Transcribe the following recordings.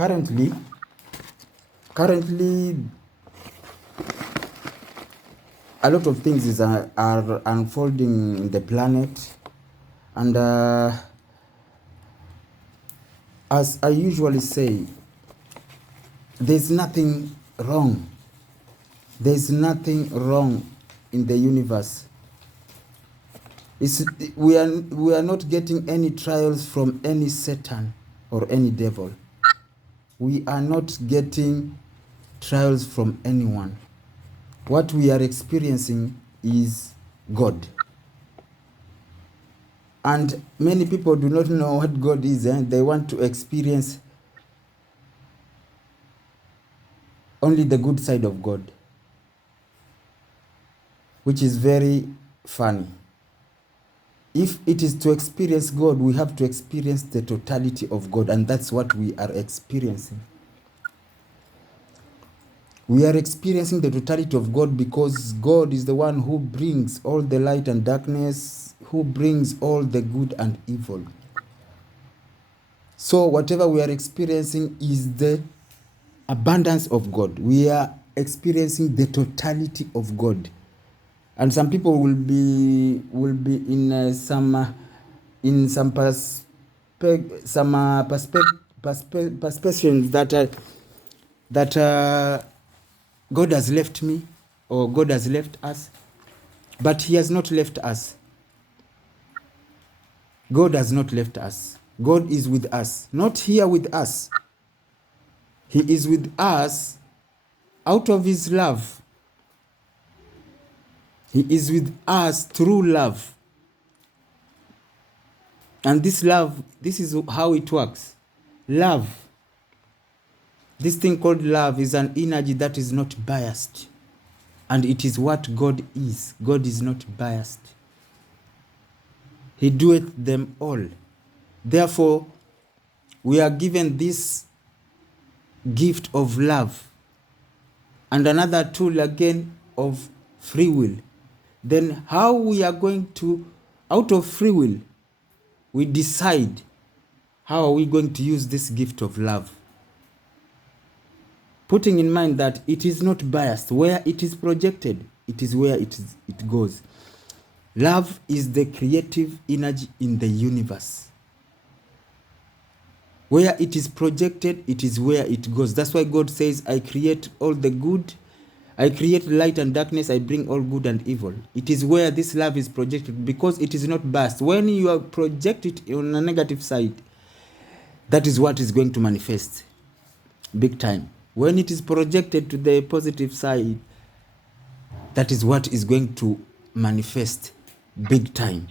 currently, a lot of things are unfolding in the planet, and as I usually say, there's nothing wrong. There's nothing wrong in the universe. We are not getting any trials from any Satan or any devil. We are not getting trials from anyone. What we are experiencing is God. And many people do not know what God is, and they want to experience only the good side of God, which is very funny. If it is to experience God, we have to experience the totality of God, and that's what we are experiencing. We are experiencing the totality of God because God is the one who brings all the light and darkness, who brings all the good and evil. So whatever we are experiencing is the abundance of God. We are experiencing the totality of God. And some people will be in some perspectives that God has left me, or God has left us, but He has not left us. God has not left us. God is with us, not here with us. He is with us out of His love. He is with us through love. And this love, this is how it works. Love, this thing called love, is an energy that is not biased. And it is what God is. God is not biased. He doeth them all. Therefore, we are given this gift of love and another tool again of free will. Then how we are going to, out of free will, we decide how are we going to use this gift of love. Putting in mind that it is not biased. Where it is projected, it is where it goes. Love is the creative energy in the universe. Where it is projected, it is where it goes. That's why God says, I create all the good. I create light and darkness. I bring all good and evil. It is where this love is projected because it is not biased. When you are projected on a negative side, that is what is going to manifest big time. When it is projected to the positive side, that is what is going to manifest big time.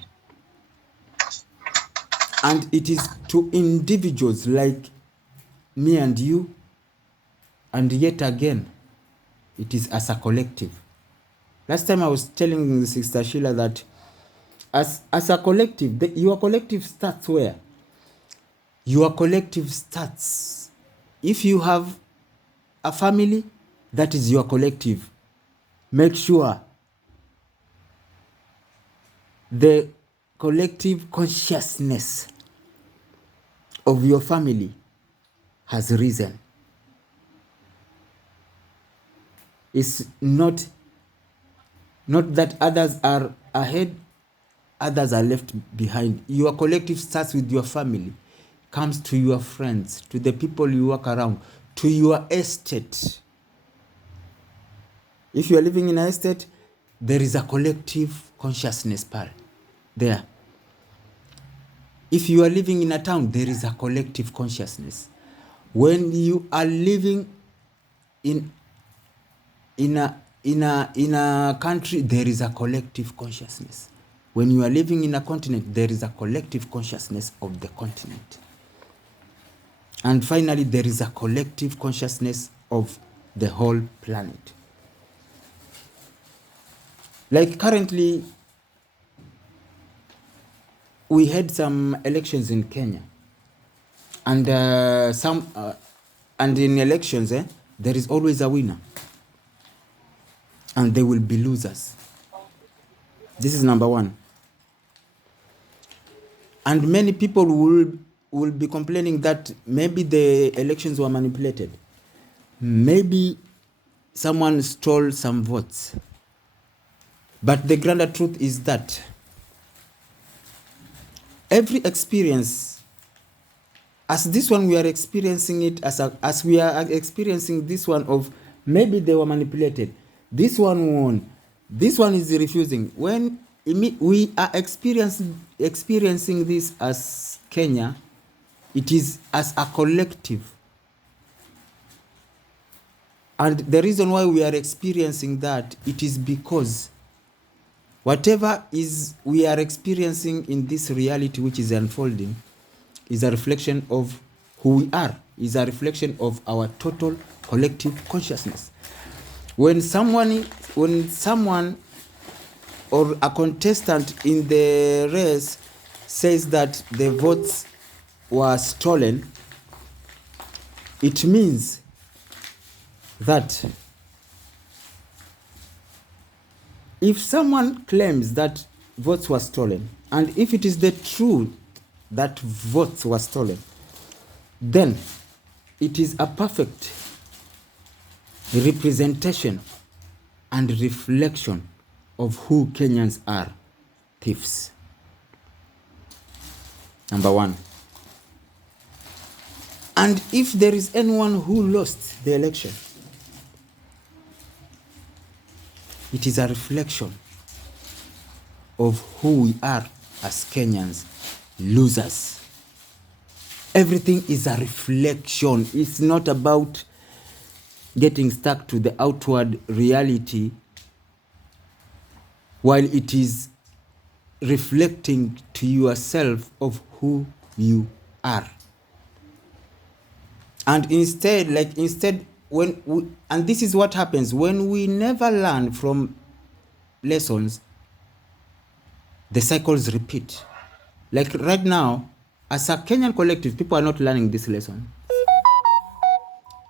And it is to individuals like me and you, and yet again, it is as a collective. Last time I was telling Sister Sheila that as a collective, your collective starts where? Your collective starts. If you have a family, that is your collective. Make sure the collective consciousness of your family has risen. It's not that others are ahead, others are left behind. Your collective starts with your family, comes to your friends, to the people you work around, to your estate. If you are living in an estate, there is a collective consciousness there. If you are living in a town, there is a collective consciousness. When you are living in a country, there is a collective consciousness. When you are living in a continent, there is a collective consciousness of the continent. And finally, there is a collective consciousness of the whole planet. Like currently, we had some elections in Kenya, and in elections, there is always a winner, and there will be losers. This is number one. And many people will be complaining that maybe the elections were manipulated. Maybe someone stole some votes. But the grander truth is that every experience, as this one we are experiencing it, as we are experiencing this one of maybe they were manipulated, this one won, this one is refusing. When we are experiencing this as Kenya, it is as a collective. And the reason why we are experiencing that, it is because whatever is we are experiencing in this reality which is unfolding is a reflection of who we are, is a reflection of our total collective consciousness. When someone or a contestant in the race says that the votes were stolen, it means that if someone claims that votes were stolen, and if it is the truth that votes were stolen, then it is a perfect representation and reflection of who Kenyans are: thieves. Number one. And if there is anyone who lost the election, it is a reflection of who we are as Kenyans: losers. Everything is a reflection. It's not about getting stuck to the outward reality, while it is reflecting to yourself of who you are. And instead, and this is what happens when we never learn from lessons, the cycles repeat. Like right now, as a Kenyan collective, people are not learning this lesson.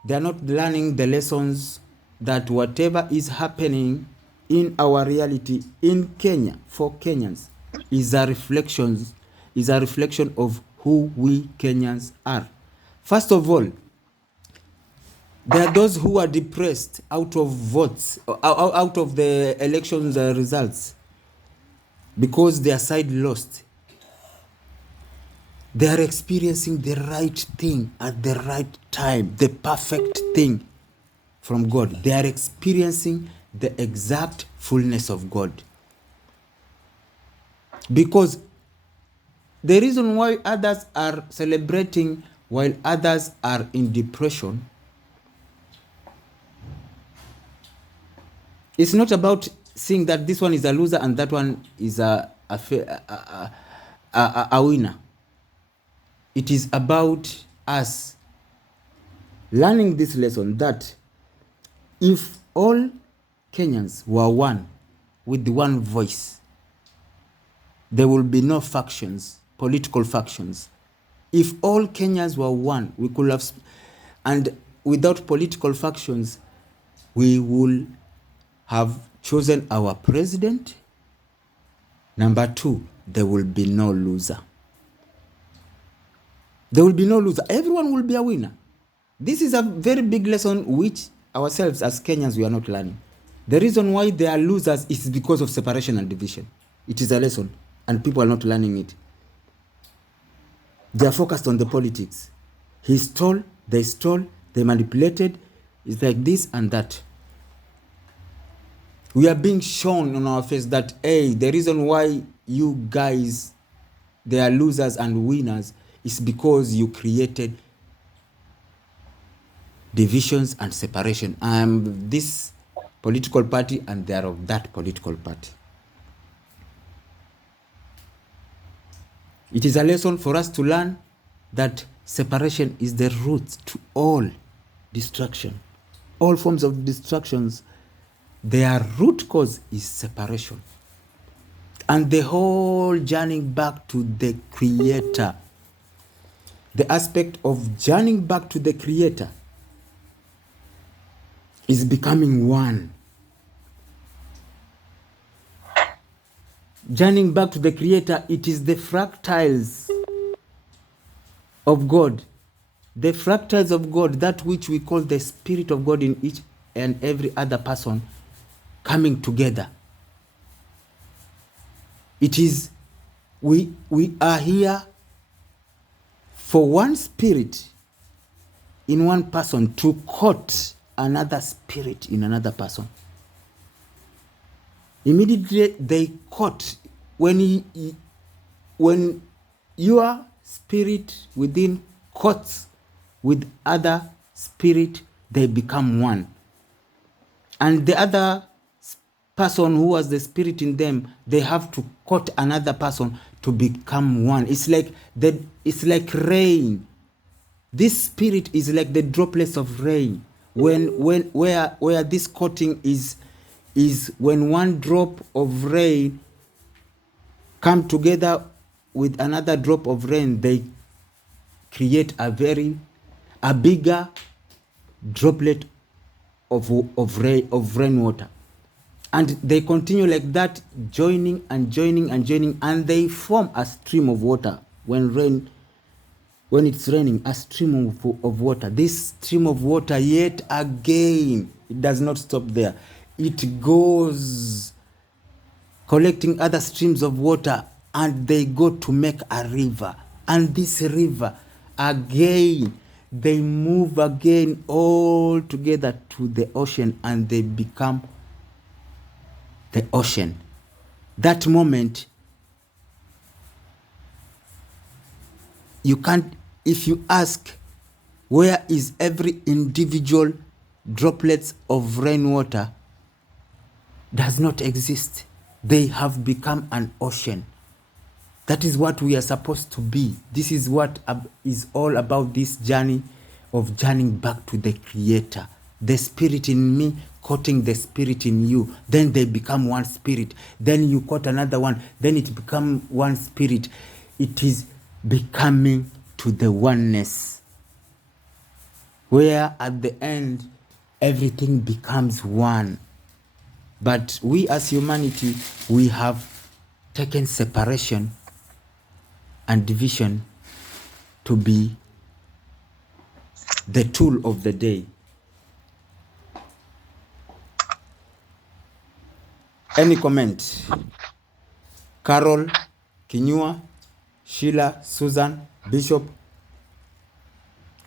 They are not learning the lessons that whatever is happening in our reality in Kenya for Kenyans is a reflection of who we Kenyans are. First of all, there are those who are depressed out of votes, out of the elections results, because their side lost. They are experiencing the right thing at the right time, the perfect thing from God. They are experiencing the exact fullness of God. Because the reason why others are celebrating while others are in depression, it's not about seeing that this one is a loser and that one is a winner. It is about us learning this lesson that if all Kenyans were one with the one voice, there will be no factions, political factions. If all Kenyans were one, we could have, and without political factions, we will have chosen our president. Number two, there will be no loser. There will be no loser. Everyone will be a winner. This is a very big lesson which ourselves as Kenyans we are not learning. The reason why they are losers is because of separation and division. It is a lesson and people are not learning it. They are focused on the politics. He stole, they manipulated. It's like this and that. We are being shown on our face that, hey, the reason why you guys, they are losers and winners is because you created divisions and separation. I am this political party and they are of that political party. It is a lesson for us to learn that separation is the root to all destruction. All forms of destructions, their root cause is separation. And the whole journeying back to the Creator, the aspect of journeying back to the Creator is becoming one. Journeying back to the Creator, it is the fractals of God, the fractals of God, that which we call the Spirit of God in each and every other person coming together. It is, we are here for one spirit in one person to court another spirit in another person. Immediately they court when your spirit within courts with other spirit, they become one. And the other person who has the spirit in them, they have to court another person to become one. It's like rain. This spirit is like the droplets of rain. Where this coating is when one drop of rain come together with another drop of rain, they create a bigger droplet of rainwater. And they continue like that, joining and joining and joining, and they form a stream of water. When it's raining, a stream of water. This stream of water, yet again, it does not stop there. It goes collecting other streams of water, and they go to make a river. And this river, again, they move again all together to the ocean, and they become the ocean. That moment, you can't, if you ask, where is every individual droplets of rainwater, does not exist. They have become an ocean. That is what we are supposed to be. This is what is all about, this journey of journeying back to the Creator. The spirit in me courting the spirit in you. Then they become one spirit. Then you court another one. Then it becomes one spirit. It is becoming to the oneness, where at the end everything becomes one. But we as humanity, we have taken separation and division to be the tool of the day. Any comment? Carol, Kinyua, Sheila, Susan, Bishop,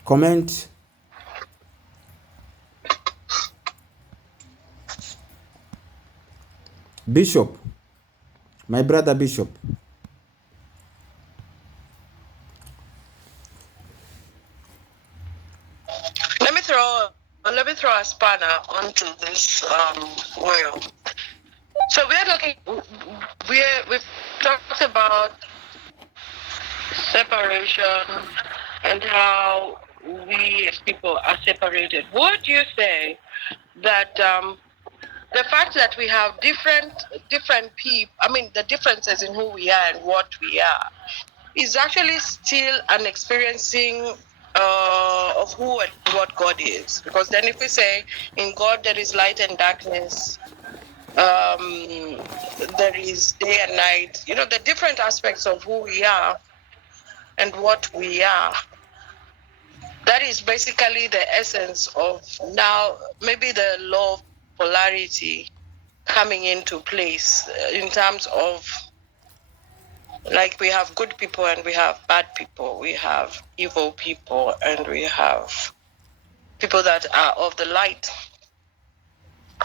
comment? Bishop, my brother Bishop. Let me throw a spanner onto this wheel. So we've talked about separation and how we as people are separated. Would you say that the fact that we have different people, I mean the differences in who we are and what we are, is actually still an experiencing of who and what God is? Because then if we say in God there is light and darkness, there is day and night, the different aspects of who we are and what we are, that is basically the essence of now maybe the law of polarity coming into place in terms of, like, we have good people and we have bad people, we have evil people and we have people that are of the light.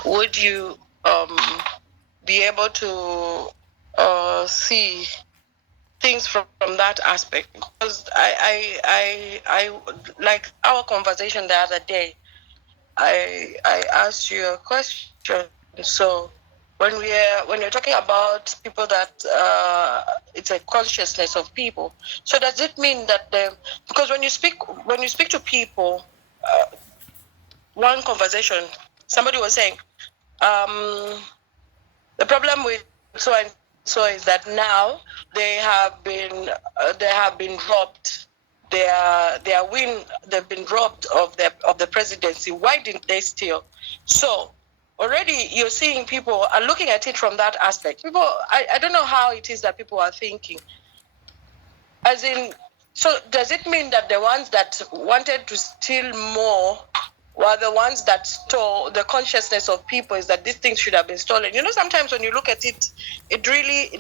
Would you be able to see things from that aspect? Because I like our conversation the other day, I asked you a question. So when you're talking about people that it's a consciousness of people, so does it mean that because when you speak to people, one conversation, somebody was saying, the problem with so and so is that now they have been robbed. Their win, they've been robbed of the presidency. Why didn't they steal? So already you're seeing people are looking at it from that aspect. People, I don't know how it is that people are thinking. As in, So does it mean that the ones that wanted to steal more were the ones that stole the consciousness of people, is that these things should have been stolen? You know, sometimes when you look at it, it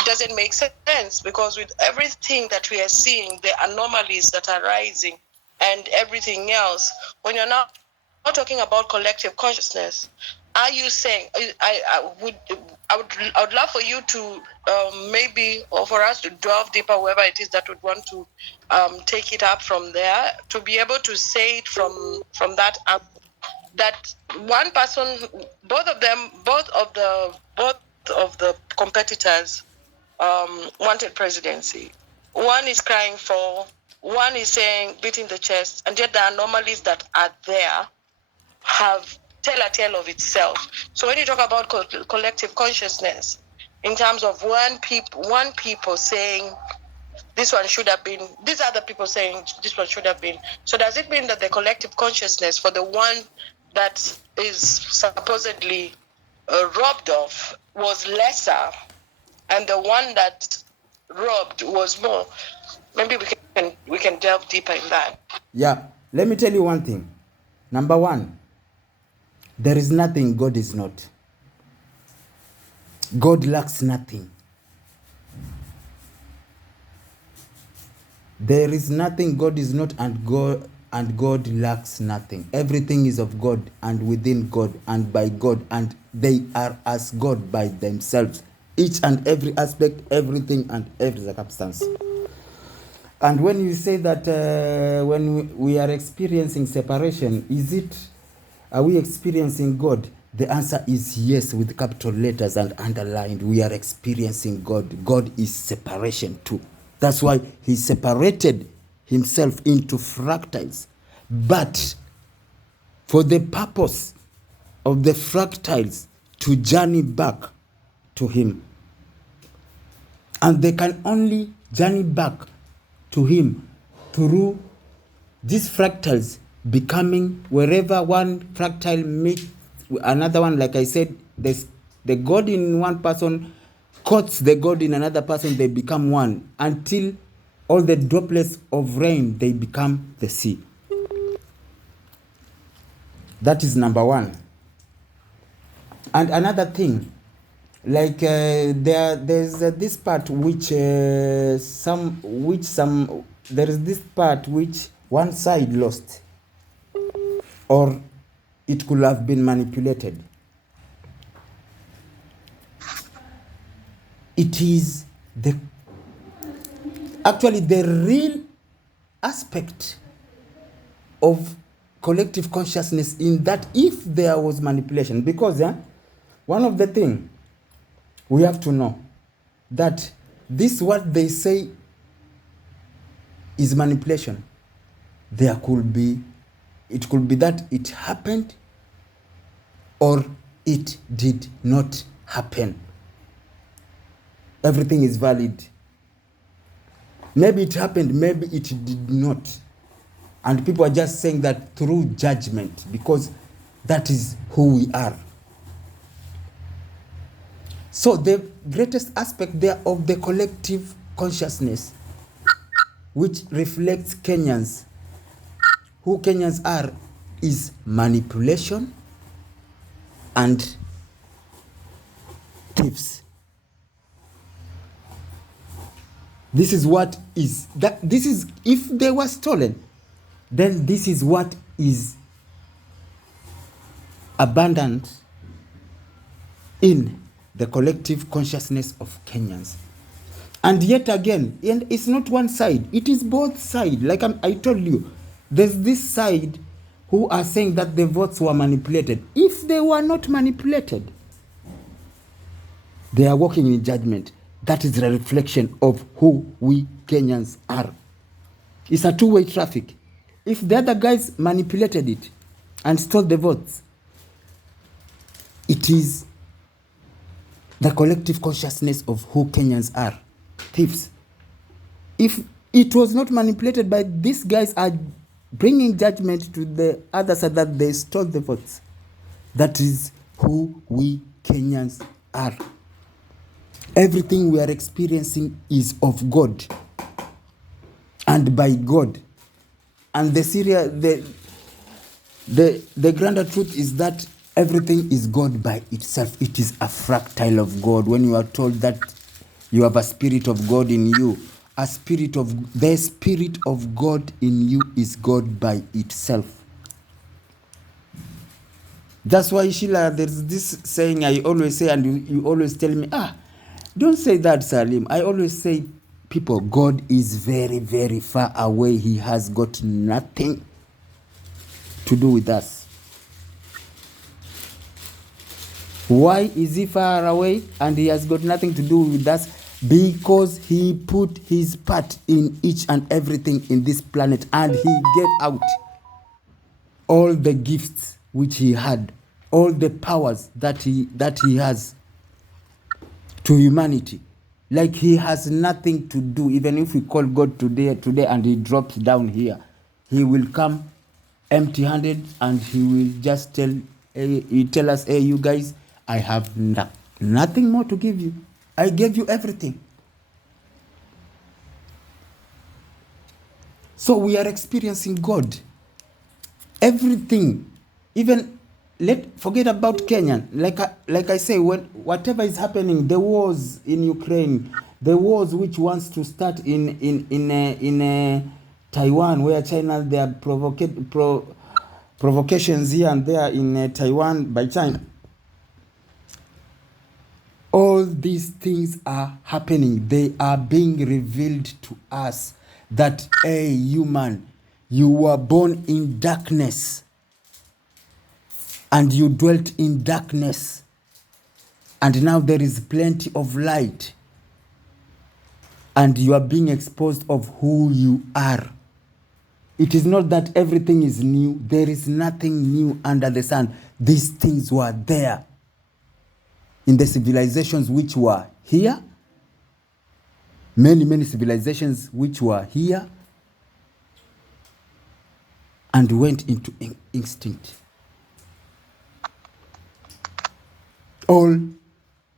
doesn't make sense, because with everything that we are seeing, the anomalies that are rising and everything else, when you're now talking about collective consciousness, are you saying, I would love for you to maybe, or for us to delve deeper, whoever it is that would want to take it up from there, to be able to say it from that that one person, both of them, both of the competitors wanted presidency. One is crying for, one is saying, beating the chest, and yet the anomalies that are there have tell a tale of itself. So when you talk about collective consciousness, in terms of one people saying this one should have been, these other people saying this one should have been. So does it mean that the collective consciousness for the one that is supposedly robbed of was lesser, and the one that robbed was more? Maybe we can delve deeper in that. Yeah, let me tell you one thing. Number one, there is nothing God is not. God lacks nothing. There is nothing God is not, and God lacks nothing. Everything is of God and within God and by God, and they are as God by themselves. Each and every aspect, everything and every circumstance. And when you say that when we are experiencing separation, are we experiencing God? The answer is yes, with capital letters and underlined. We are experiencing God. God is separation too. That's why he separated himself into fractals. But for the purpose of the fractals to journey back to him. And they can only journey back to him through these fractals becoming, wherever one fractal meets another one, like I said, the God in one person coats the God in another person, they become one, until all the droplets of rain, they become the sea. That is number one. And another thing, like there's this part which there is this part which one side lost, or it could have been manipulated. It is actually the real aspect of collective consciousness, in that if there was manipulation, because one of the things we have to know, that this what they say is manipulation, it could be that it happened or it did not happen. Everything is valid. Maybe it happened, maybe it did not. And people are just saying that through judgment, because that is who we are. So the greatest aspect there of the collective consciousness, which reflects Kenyans, who Kenyans are, is manipulation and thieves. This is what is that. This is, if they were stolen, then this is what is abundant in the collective consciousness of Kenyans. And yet again, and it's not one side, it is both sides. Like I told you, there's this side who are saying that the votes were manipulated. If they were not manipulated, they are walking in judgment. That is a reflection of who we Kenyans are. It's a two-way traffic. If the other guys manipulated it and stole the votes, it is the collective consciousness of who Kenyans are. Thieves. If it was not manipulated, by these guys are bringing judgment to the other side that they stole the votes. That is who we Kenyans are. Everything we are experiencing is of God. and by God. And the grander truth is that everything is God by itself. It is a fractal of God. When you are told that you have a spirit of God in you, the spirit of God in you is God by itself. That's why, Sheila, there's this saying I always say, and you always tell me, don't say that, Salim. I always say, people, God is very, very far away. He has got nothing to do with us. Why is he far away and he has got nothing to do with us? Because he put his part in each and everything in this planet, and he gave out all the gifts which he had, all the powers that he has to humanity. Like he has nothing to do. Even if we call God today and he drops down here, he will come empty-handed and he will just tell us, hey, you guys, I have nothing more to give you. I gave you everything. So we are experiencing God. Everything. Even forget about Kenya. Like I say, whatever is happening, the wars in Ukraine, the wars which wants to start in Taiwan, where China, there are provocations here and there in Taiwan by China. All these things are happening. They are being revealed to us that, hey, human, you were born in darkness and you dwelt in darkness, and now there is plenty of light and you are being exposed of who you are. It is not that everything is new. There is nothing new under the sun. These things were there in the civilizations which were here. Many civilizations which were here and went into extinct. All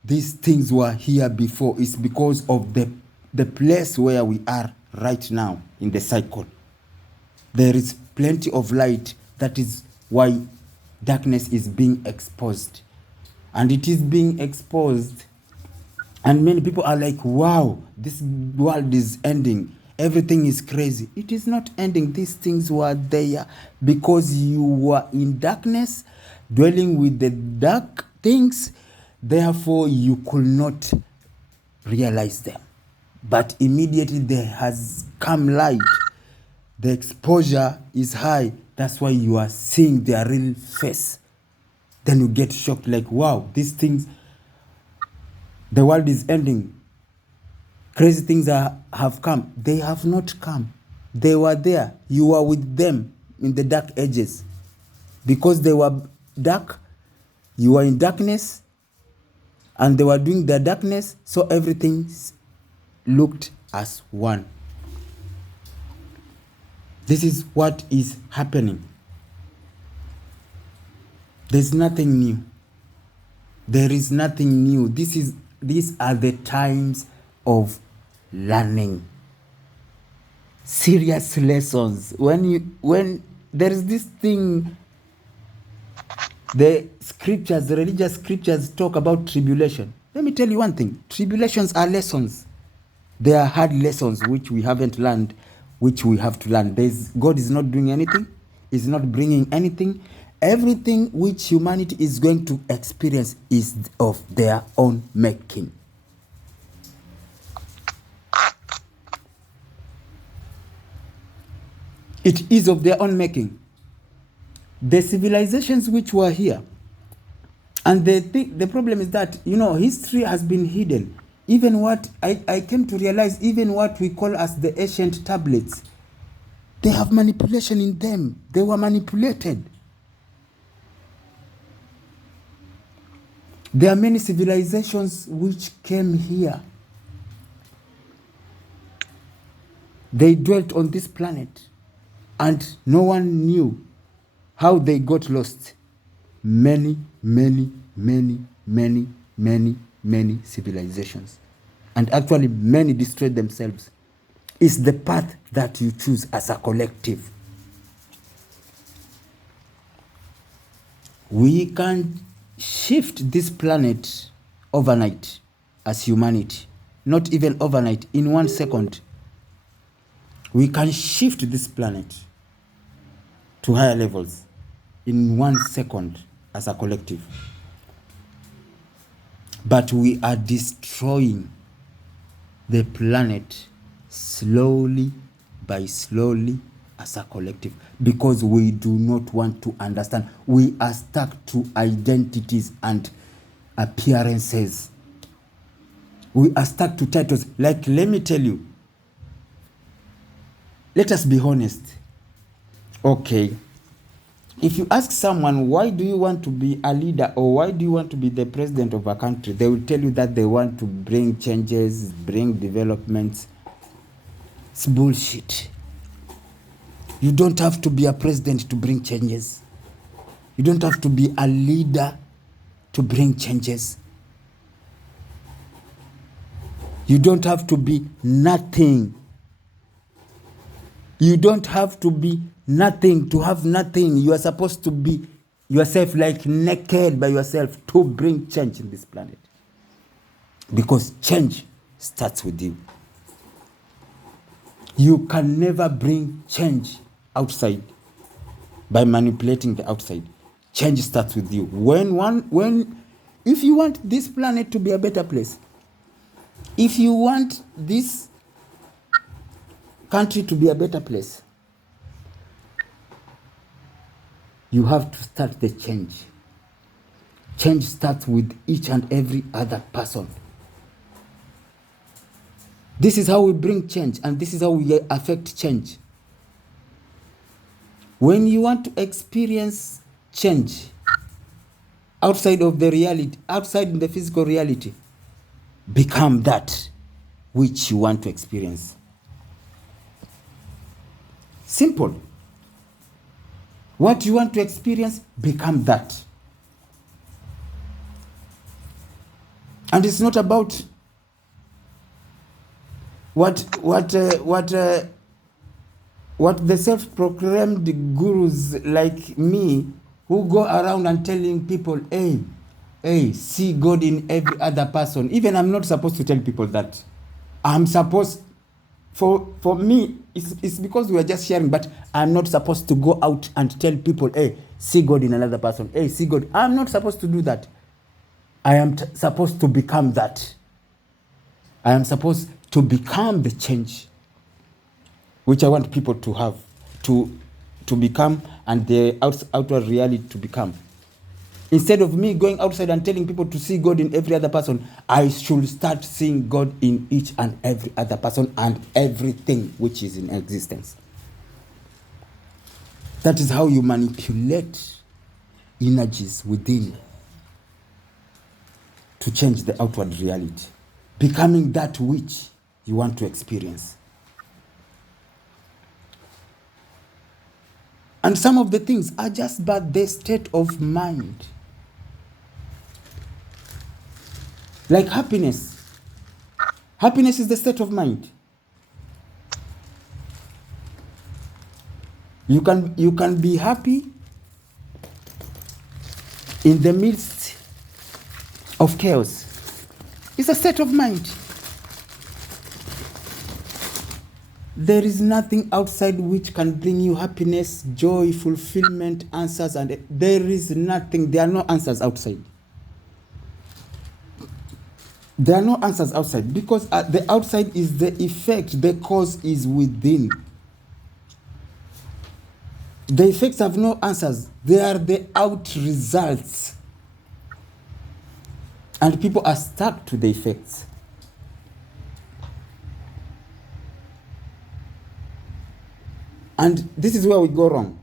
these things were here before. It's because of the place where we are right now in the cycle. There is plenty of light. That is why darkness is being exposed. And it is being exposed. And many people are like, wow, this world is ending. Everything is crazy. It is not ending. These things were there because you were in darkness, dwelling with the dark things. Therefore, you could not realize them. But immediately there has come light. The exposure is high. That's why you are seeing their real face. Then you get shocked like, wow, these things, the world is ending. Crazy things have come. They have not come. They were there. You were with them in the dark ages. Because they were dark, you were in darkness, and they were doing their darkness, so everything looked as one. This is what is happening. There's nothing new. There is nothing new. These are the times of learning. Serious lessons. When there is this thing, the religious scriptures talk about tribulation. Let me tell you one thing. Tribulations are lessons. They are hard lessons which we haven't learned, which we have to learn. God is not doing anything. He's not bringing anything. Everything which humanity is going to experience is of their own making. It is of their own making. The civilizations which were here, and the problem is that, history has been hidden. Even what I came to realize, even what we call as the ancient tablets, they have manipulation in them. They were manipulated. There are many civilizations which came here. They dwelt on this planet, and no one knew how they got lost. Many civilizations. And actually, many destroyed themselves. is the path that you choose as a collective. We can shift this planet overnight as humanity. Not even overnight, in 1 second. We can shift this planet to higher levels in 1 second as a collective. But we are destroying the planet slowly by slowly as a collective, because we do not want to understand. We are stuck to identities and appearances. We are stuck to titles. Like, let me tell you, let us be honest. Okay, if you ask someone, why do you want to be a leader, or why do you want to be the president of a country, they will tell you that they want to bring changes, bring developments. It's bullshit. You don't have to be a president to bring changes. You don't have to be a leader to bring changes. You don't have to be nothing. You don't have to be nothing to have nothing. You are supposed to be yourself, like naked by yourself, to bring change in this planet. Because change starts with you. You can never bring change outside by manipulating the outside. Change starts with you. If you want this planet to be a better place, if you want this country to be a better place, you have to start the change. Change starts with each and every other person. This is how we bring change, and this is how we affect change. When you want to experience change outside of the reality, outside the physical reality, become that which you want to experience. Simple. What you want to experience, become that. And it's not about what the self-proclaimed gurus like me, who go around and telling people, hey, see God in every other person. Even I'm not supposed to tell people that. I'm supposed, for me, it's because we are just sharing, but I'm not supposed to go out and tell people, hey, see God in another person. Hey, see God. I'm not supposed to do that. I am supposed to become that. I am supposed to become the change which I want people to have, to become, and the outer reality to become. Instead of me going outside and telling people to see God in every other person, I should start seeing God in each and every other person and everything which is in existence. That is how you manipulate energies within to change the outward reality, becoming that which you want to experience. And some of the things are just but the state of mind. Like happiness. Happiness is the state of mind. You can be happy in the midst of chaos. It's a state of mind. There is nothing outside which can bring you happiness, joy, fulfillment, answers, and there is nothing. There are no answers outside. There are no answers outside, because the outside is the effect, the cause is within. The effects have no answers. They are the out results. And people are stuck to the effects. And this is where we go wrong.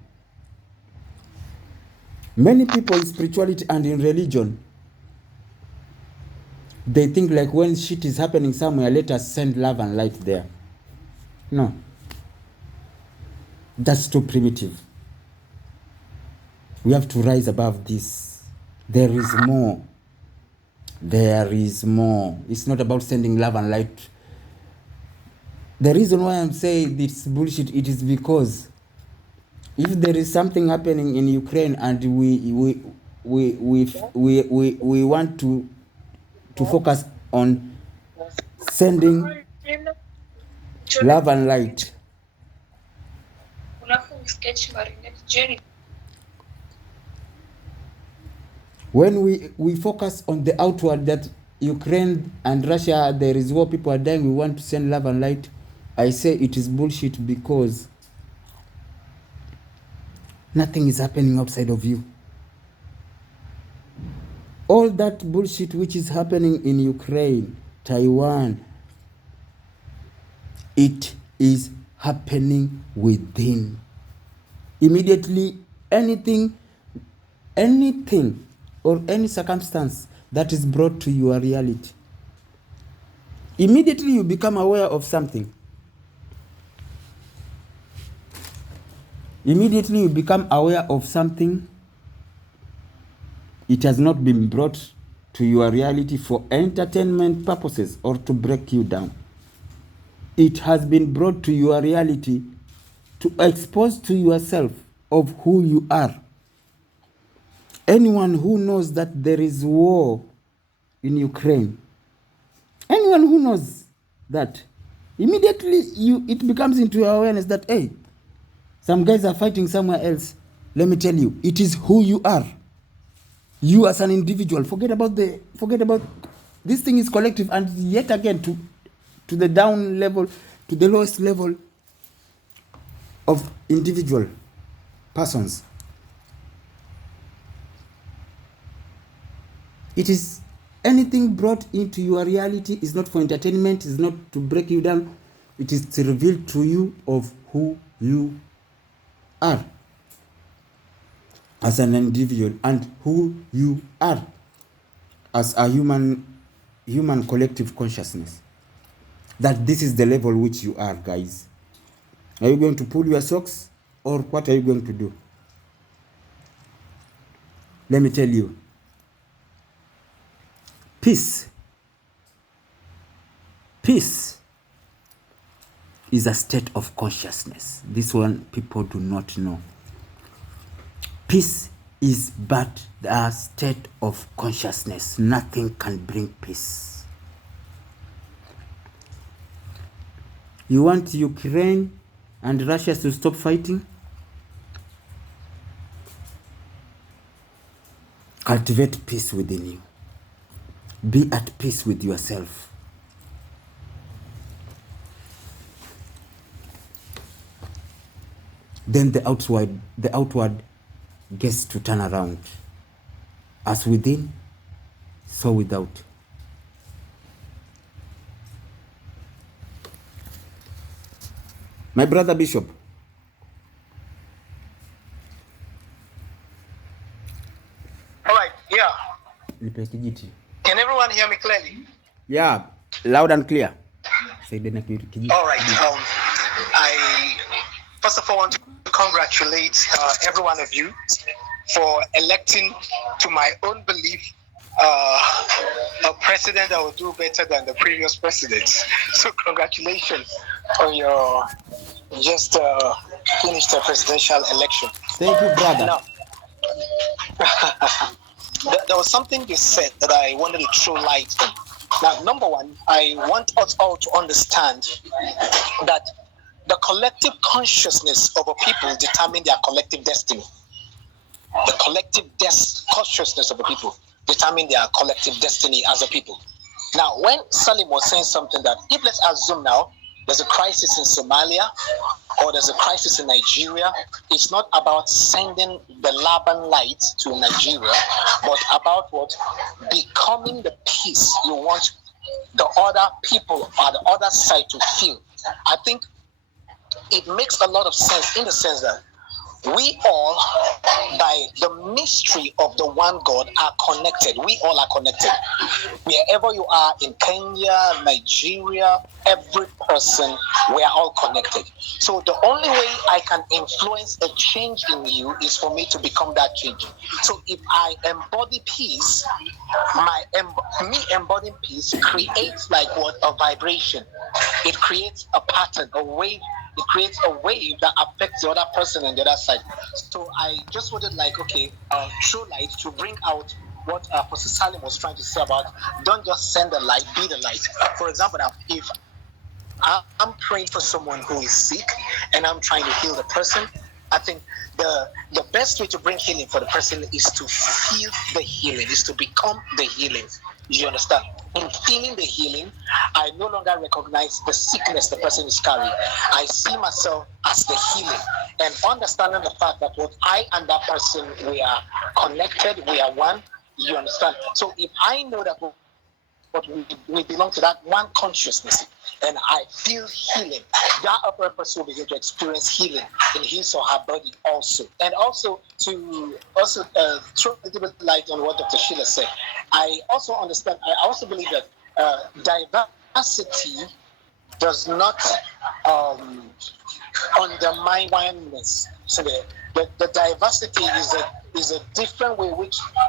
Many people in spirituality and in religion, they think like when shit is happening somewhere, let us send love and light there. No. That's too primitive. We have to rise above this. There is more. There is more. It's not about sending love and light The reason why I'm saying this bullshit, it is because if there is something happening in Ukraine and we want to focus on sending love and light, when we focus on the outward, that Ukraine and Russia, there is war, people are dying, we want to send love and light, I say it is bullshit, because nothing is happening outside of you. All that bullshit which is happening in Ukraine, Taiwan, it is happening within. Immediately, anything or any circumstance that is brought to your reality, immediately you become aware of something. Immediately you become aware of something. It has not been brought to your reality for entertainment purposes or to break you down. It has been brought to your reality to expose to yourself of who you are. Anyone who knows that there is war in Ukraine, anyone who knows that, immediately it becomes into your awareness that, hey, some guys are fighting somewhere else. Let me tell you, it is who you are. You as an individual. Forget about this thing is collective, and yet again to the down level, to the lowest level of individual persons. It is anything brought into your reality is not for entertainment, is not to break you down. It is to reveal to you of who you are as an individual and who you are as a human collective consciousness. That this is the level which you are, guys. Are you going to pull your socks, or what are you going to do? Let me tell you. Peace is a state of consciousness. This one people do not know. Peace is but a state of consciousness. Nothing can bring peace. You want Ukraine and Russia to stop fighting? Cultivate peace within you. Be at peace with yourself. Then the outward gets to turn around. As within, so without. My brother Bishop. All right, yeah. Can everyone hear me clearly? Yeah, loud and clear. All right. I first of all want to congratulate every one of you for electing, to my own belief, a president that will do better than the previous presidents. So congratulations on your just finished presidential election. Thank you, brother. Now, there was something you said that I wanted to throw light on. Now, number one, I want us all to understand that the collective consciousness of a people determine their collective destiny. The collective consciousness of a people determine their collective destiny as a people. Now, when Salim was saying something that, if let's assume now, there's a crisis in Somalia or there's a crisis in Nigeria, it's not about sending the love and light to Nigeria, but about what? Becoming the peace you want the other people on the other side to feel. I think it makes a lot of sense in the sense that we all, by the mystery of the one God, are connected. We all are connected. Wherever you are in Kenya, Nigeria, every person, we are all connected. So the only way I can influence a change in you is for me to become that change. So if I embody peace, me embodying peace creates like what? A vibration. it creates a pattern, a wave. It creates a wave that affects the other person on the other side. So I just wanted, like, okay, throw light to bring out what Pastor Salim was trying to say about don't just send the light, be the light. For example, now, if I'm praying for someone who is sick and I'm trying to heal the person, I think the best way to bring healing for the person is to feel the healing, is to become the healing. You understand? In feeling the healing, I no longer recognize the sickness the person is carrying. I see myself as the healing, and understanding the fact that what I and that person, we are connected, we are one. You understand? So if I know that but we belong to that one consciousness, and I feel healing, that upper person will begin to experience healing in his or her body also. And also to throw a little bit light on what Dr. Sheila said, I also understand, I also believe that diversity does not undermine oneness. So the diversity is a different way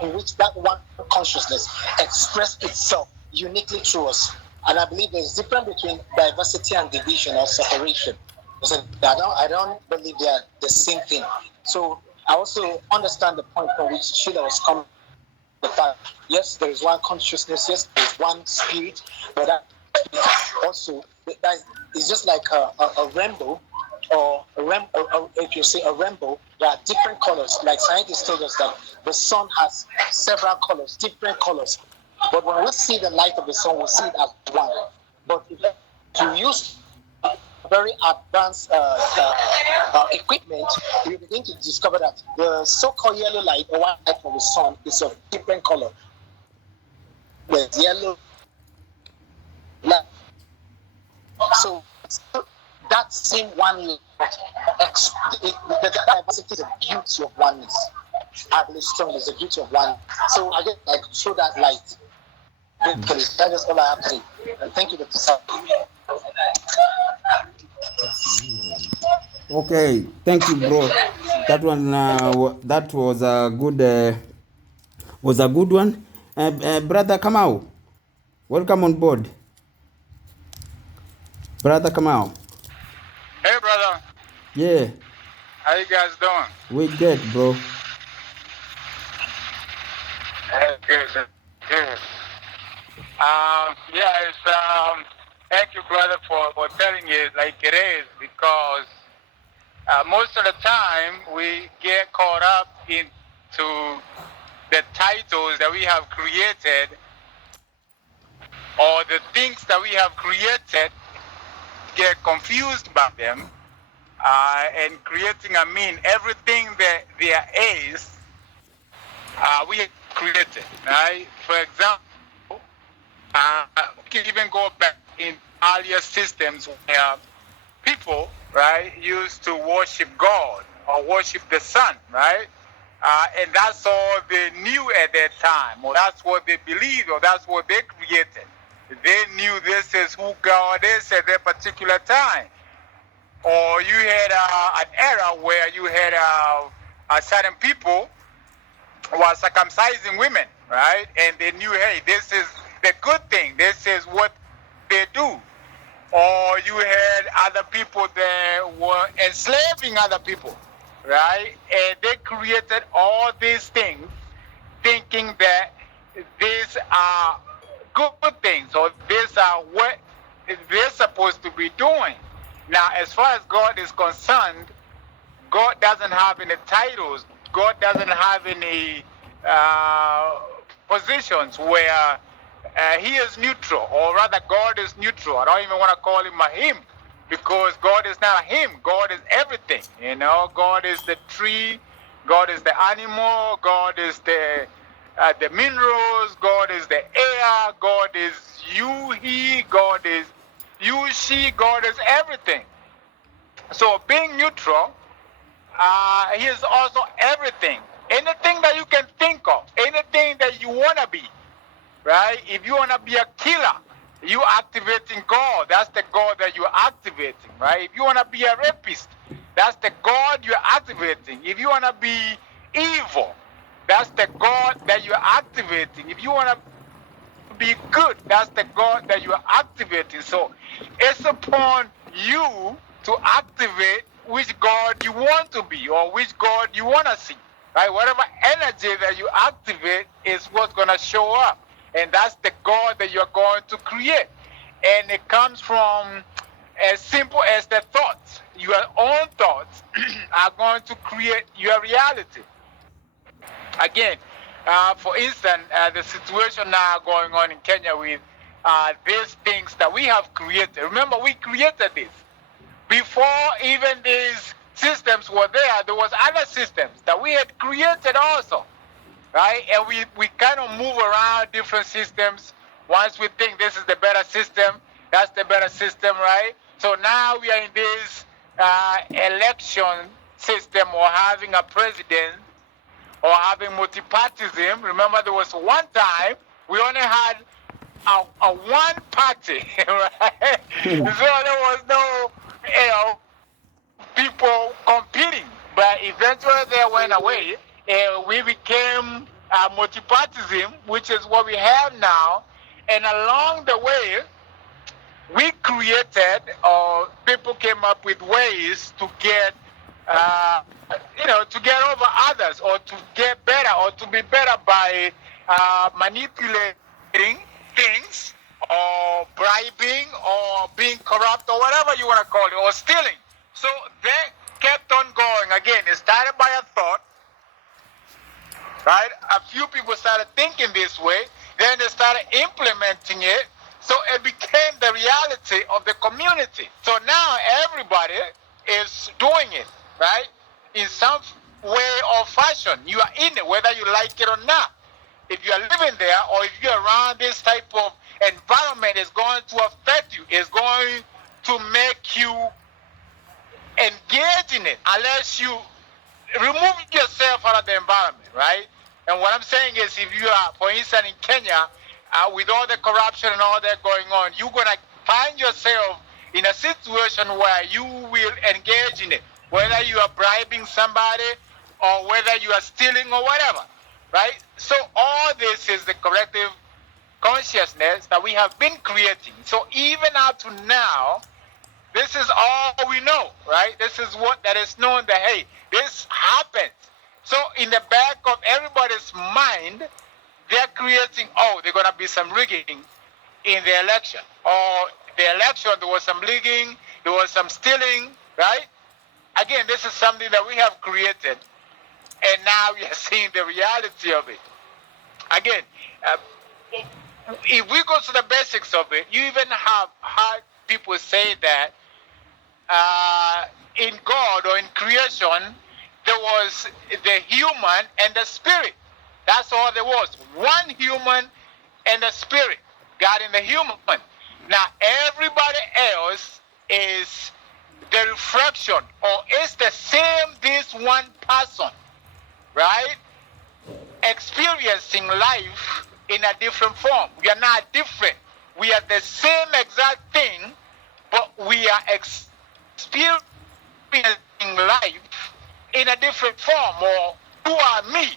in which that one consciousness expresses itself uniquely through us. And I believe there's a difference between diversity and division or separation. So I don't believe they are the same thing. So I also understand the point from which Sheila was coming. The fact, yes, there is one consciousness, yes, there is one spirit, but that also that is just like a rainbow, or if you say a rainbow, there are different colors. Like scientists told us that the sun has several colors, different colors. But when we see the light of the sun, we see it as one. But if you use very advanced equipment, you begin to discover that the so-called yellow light or white light from the sun is of different color. There's yellow light. So that same one light, the diversity is the beauty of oneness. I believe strongly is the beauty of one. So I get like through that light. That is all I have to say. And thank you, Dr. Sam. Okay, thank you, bro. That one, that was a good one. Brother Kamau, welcome on board. Brother Kamau. Hey, brother. Yeah, How you guys doing? we good, bro. Good. Good. Yeah, thank you, brother, for telling it like it is, because most of the time we get caught up into the titles that we have created, or the things that we have created, get confused by them, and creating, everything that there is, we have created, right? For example, we can even go back in earlier systems where people, right, used to worship God or worship the sun, right? And that's all they knew at that time, or that's what they believed, or that's what they created. They knew this is who God is at that particular time. Or you had an era where you had certain people were circumcising women, right? And they knew, hey, this is the good thing. This is what they do. Or you had other people that were enslaving other people, right? And they created all these things thinking that these are good things, or these are what they're supposed to be doing. Now, as far as God is concerned, God doesn't have any titles. God doesn't have any positions where he is neutral, or rather God is neutral. I don't even want to call him a him, because God is not a him. God is everything. You know, God is the tree, God is the animal, God is the minerals, God is the air, God is you, he, God is you, she, God is everything. So being neutral, he is also everything. Anything that you can think of, anything that you want to be, right? If you want to be a killer, you activating God. That's the God that you're activating, right? If you want to be a rapist, that's the God you're activating. If you want to be evil, that's the God that you're activating. If you want to be good. That's the God that you are activating. So it's upon you to activate which God you want to be or which God you want to see. Right? Whatever energy that you activate is what's going to show up. And that's the God that you're going to create. And it comes from as simple as the thoughts. Your own thoughts are going to create your reality. Again, for instance, the situation now going on in Kenya with these things that we have created. Remember, we created this. Before even these systems were there was other systems that we had created also, right? And we kind of move around different systems. Once we think this is the better system, that's the better system, right? So now we are in this election system or having a president or having multipartyism. Remember, there was one time we only had a one party, right? So there was no, people competing. But eventually they went away. We became multipartyism, which is what we have now. And along the way, we created, or people came up with ways to get, to get over others, or to get better, or to be better by manipulating things, or bribing, or being corrupt, or whatever you want to call it, or stealing. So they kept on going. Again, it started by a thought, right? A few people started thinking this way, then they started implementing it, so it became the reality of the community. So now everybody is doing it, right? In some way or fashion. You are in it, whether you like it or not. If you are living there, or if you're around this type of environment, it's going to affect you. It's going to make you engage in it unless you remove yourself out of the environment, right? And what I'm saying is, if you are, for instance, in Kenya, with all the corruption and all that going on, you're going to find yourself in a situation where you will engage in it, whether you are bribing somebody or whether you are stealing or whatever, right? So all this is the collective consciousness that we have been creating. So even up to now, this is all we know, right? This is what that is known, that, hey, this happens. So in the back of everybody's mind, they're creating, oh, there's going to be some rigging in the election. Or the election, there was some rigging, there was some stealing, right? Again, this is something that we have created. And now we are seeing the reality of it. Again, if we go to the basics of it, you even have heard people say that in God or in creation, there was the human and the spirit. That's all there was. One human and the spirit. God and the human. Now, everybody else is the reflection, or it's the same, this one person, right? Experiencing life in a different form. We are not different. We are the same exact thing, but we are experiencing life in a different form. Or you are me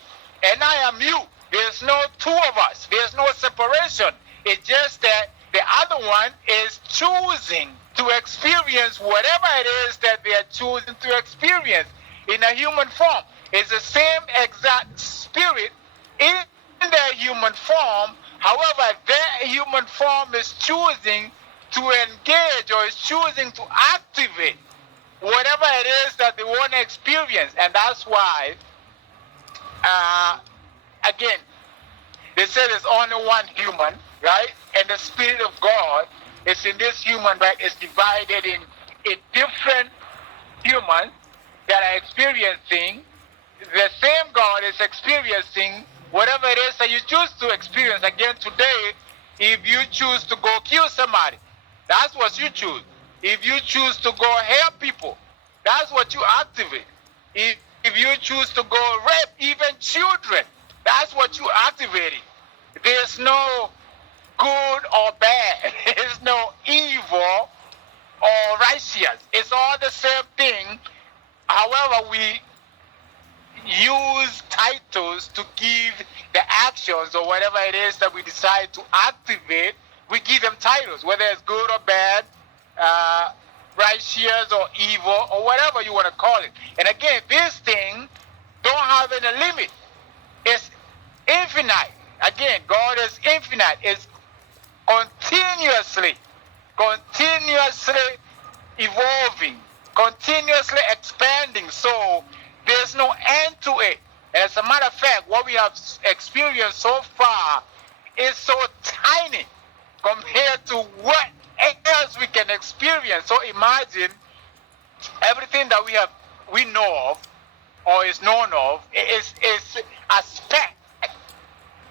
and I am you. There's no two of us. There's no separation. It's just that the other one is choosing to experience whatever it is that they are choosing to experience in a human form. It's the same exact spirit in their human form. However, their human form is choosing to engage, or is choosing to activate whatever it is that they want to experience. And that's why, again, they say there's only one human, right? And the Spirit of God is in this human, but it's divided in different humans that are experiencing. The same God is experiencing whatever it is that you choose to experience. Again, today, if you choose to go kill somebody, that's what you choose. If you choose to go help people, that's what you activate. If you choose to go rape even children, that's what you activating. There's no good or bad. There's no evil or righteous. It's all the same thing. However, we use titles to give the actions or whatever it is that we decide to activate, we give them titles, whether it's good or bad, righteous or evil, or whatever you want to call it. And again, this thing don't have any limit. It's infinite. Again, God is infinite. It's continuously evolving, continuously expanding. So there's no end to it. As a matter of fact, what we have experienced so far is so tiny compared to what else we can experience. So imagine everything that we know of or is known of is a speck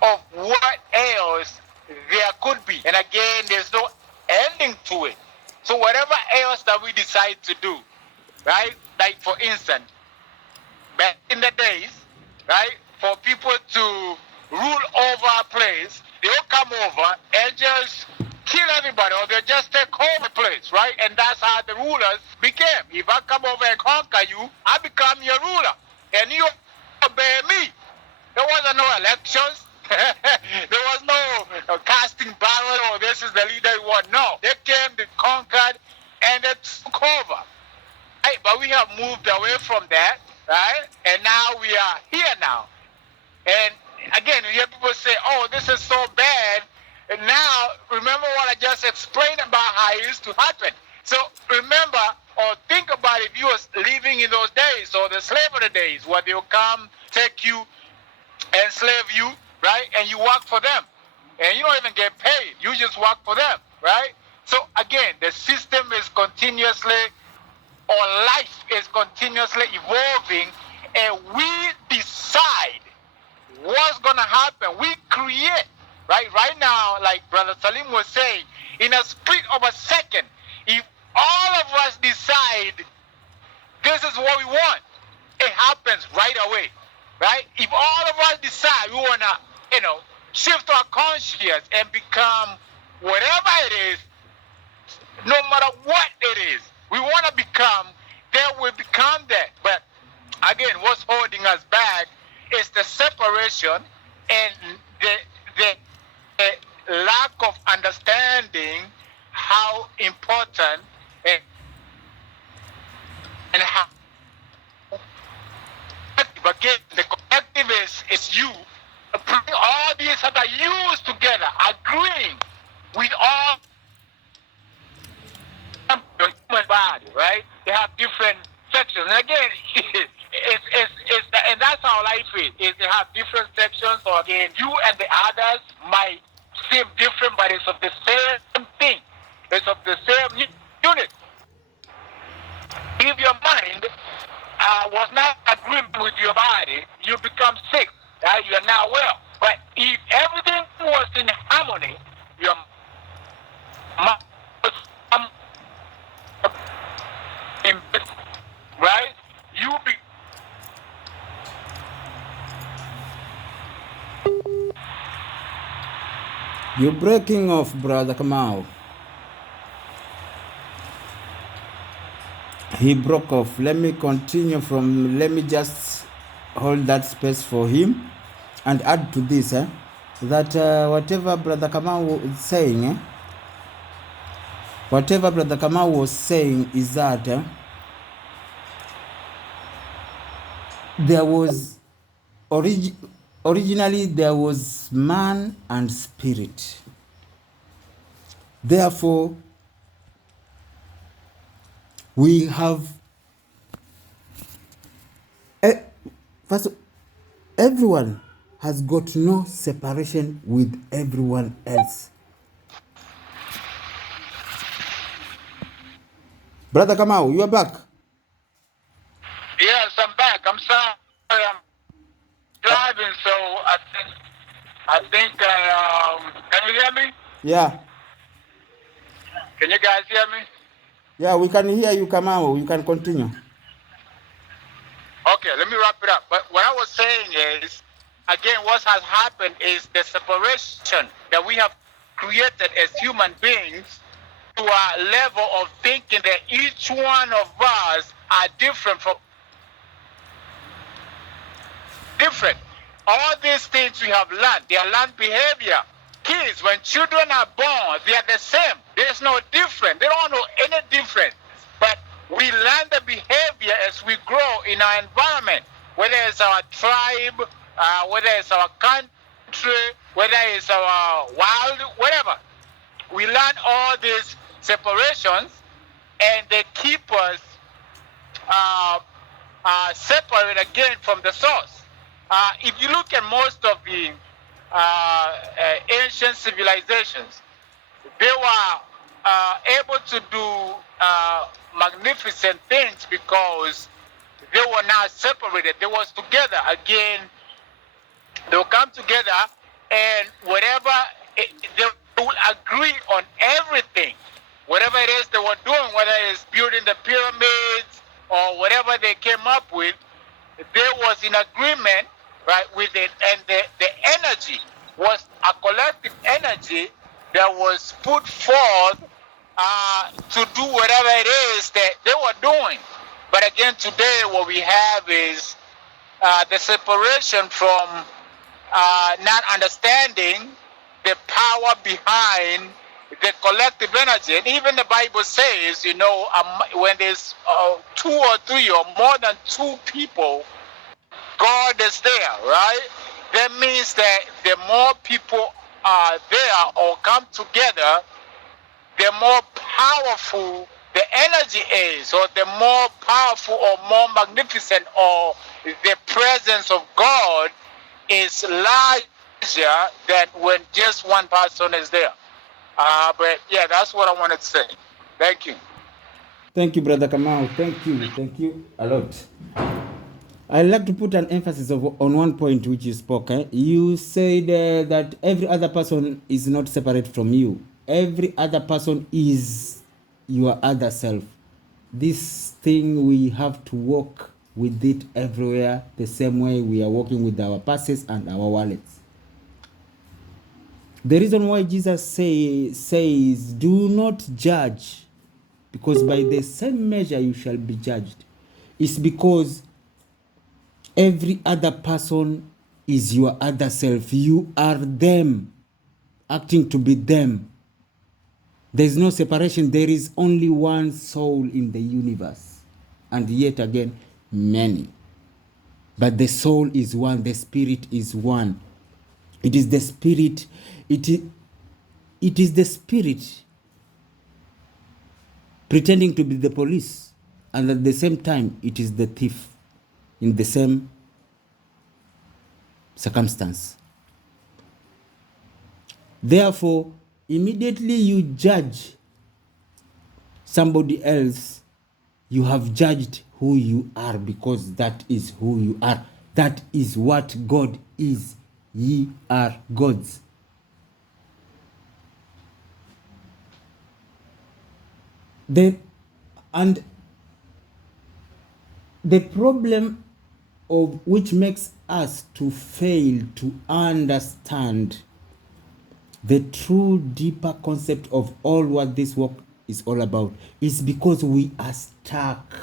of what else there could be. And again, there's no ending to it. So whatever else that we decide to do, right? Like for instance, back in the days, right, for people to rule over a place, they'll come over and just kill everybody, or they'll just take over the place, right? And that's how the rulers became. If I come over and conquer you, I become your ruler, and you obey me. There wasn't no elections. There was no casting ballot, or this is the leader you want. No, they came, they conquered, and they took over. Right? But we have moved away from that, right? And now we are here now. And again, you hear people say, oh, this is so bad. And now, remember what I just explained about how it used to happen. So remember, or think about if you were living in those days, or the slavery days, where they'll come, take you, enslave you, right? And you work for them. And you don't even get paid. You just work for them, right? So again, the system is continuously, or life is continuously evolving, and we decide what's going to happen. We create, right? Right now, like Brother Salim was saying, in a split of a second, if all of us decide this is what we want, it happens right away, right? If all of us decide we want to, shift our consciousness and become whatever it is, no matter what it is, we want to become, then we become that. But again, what's holding us back is the separation and the lack of understanding how important and how again the collective is you bring all these other yous together, agreeing with all the human body, right? They have different sections. And again, and that's how life is. They have different sections. So again, you and the others might seem different, but it's of the same thing. It's of the same unit. If your mind was not agreeing with your body, you become sick. Right? You are now well. But if everything was in harmony, your mind was right? You be You're breaking off, Brother Kamau. He broke off. Let me continue from, let me just hold that space for him and add to this, that whatever Brother Kamau is saying, whatever Brother Kamau was saying is that there was, originally there was man and spirit. Therefore, we have, first, everyone has got no separation with everyone else. Brother Kamau, you are back. Yes, I'm back. I'm sorry, I'm driving, so I think can you hear me? Yeah. Can you guys hear me? Yeah, we can hear you, Kamau. You can continue. Okay, let me wrap it up. But what I was saying is, again, what has happened is the separation that we have created as human beings to a level of thinking that each one of us are different All these things we have learned, they are learned behavior. Kids, when children are born, they are the same. There's no difference. They don't know any difference. But we learn the behavior as we grow in our environment, whether it's our tribe, whether it's our country, whether it's our wild, whatever. We learn all these separations, and they keep us separate again from the source. If you look at most of the ancient civilizations, they were able to do magnificent things because they were not separated. They was together again. They will come together, and whatever they will agree on everything. Whatever it is they were doing, whether it's building the pyramids or whatever they came up with, they was in agreement, right, with it, and the energy was a collective energy that was put forth to do whatever it is that they were doing. But again, today what we have is the separation from not understanding the power behind the collective energy. And even the Bible says, you know, when there's 2 or 3 or more than 2 people, God is there, right? That means that the more people are there or come together, the more powerful the energy is, or the more powerful or more magnificent, or the presence of God is larger than when just one person is there. But yeah, that's what I wanted to say. Thank you. Thank you, Brother Kamau. Thank you a lot. I'd like to put an emphasis on one point which you spoke. You said that every other person is not separate from you. Every other person is your other self. This thing, we have to walk with it everywhere, the same way we are walking with our purses and our wallets. The reason why Jesus says, do not judge, because by the same measure you shall be judged, is because every other person is your other self. You are them, acting to be them. There is no separation. There is only one soul in the universe, and yet again, many. But the soul is one, the spirit is one. It is the spirit, it is the spirit pretending to be the police, and at the same time, it is the thief in the same circumstance. Therefore, immediately you judge somebody else, you have judged who you are, because that is who you are. That is what God is. Ye are gods. And the problem of which makes us to fail to understand the true deeper concept of all what this work is all about is because we are stuck.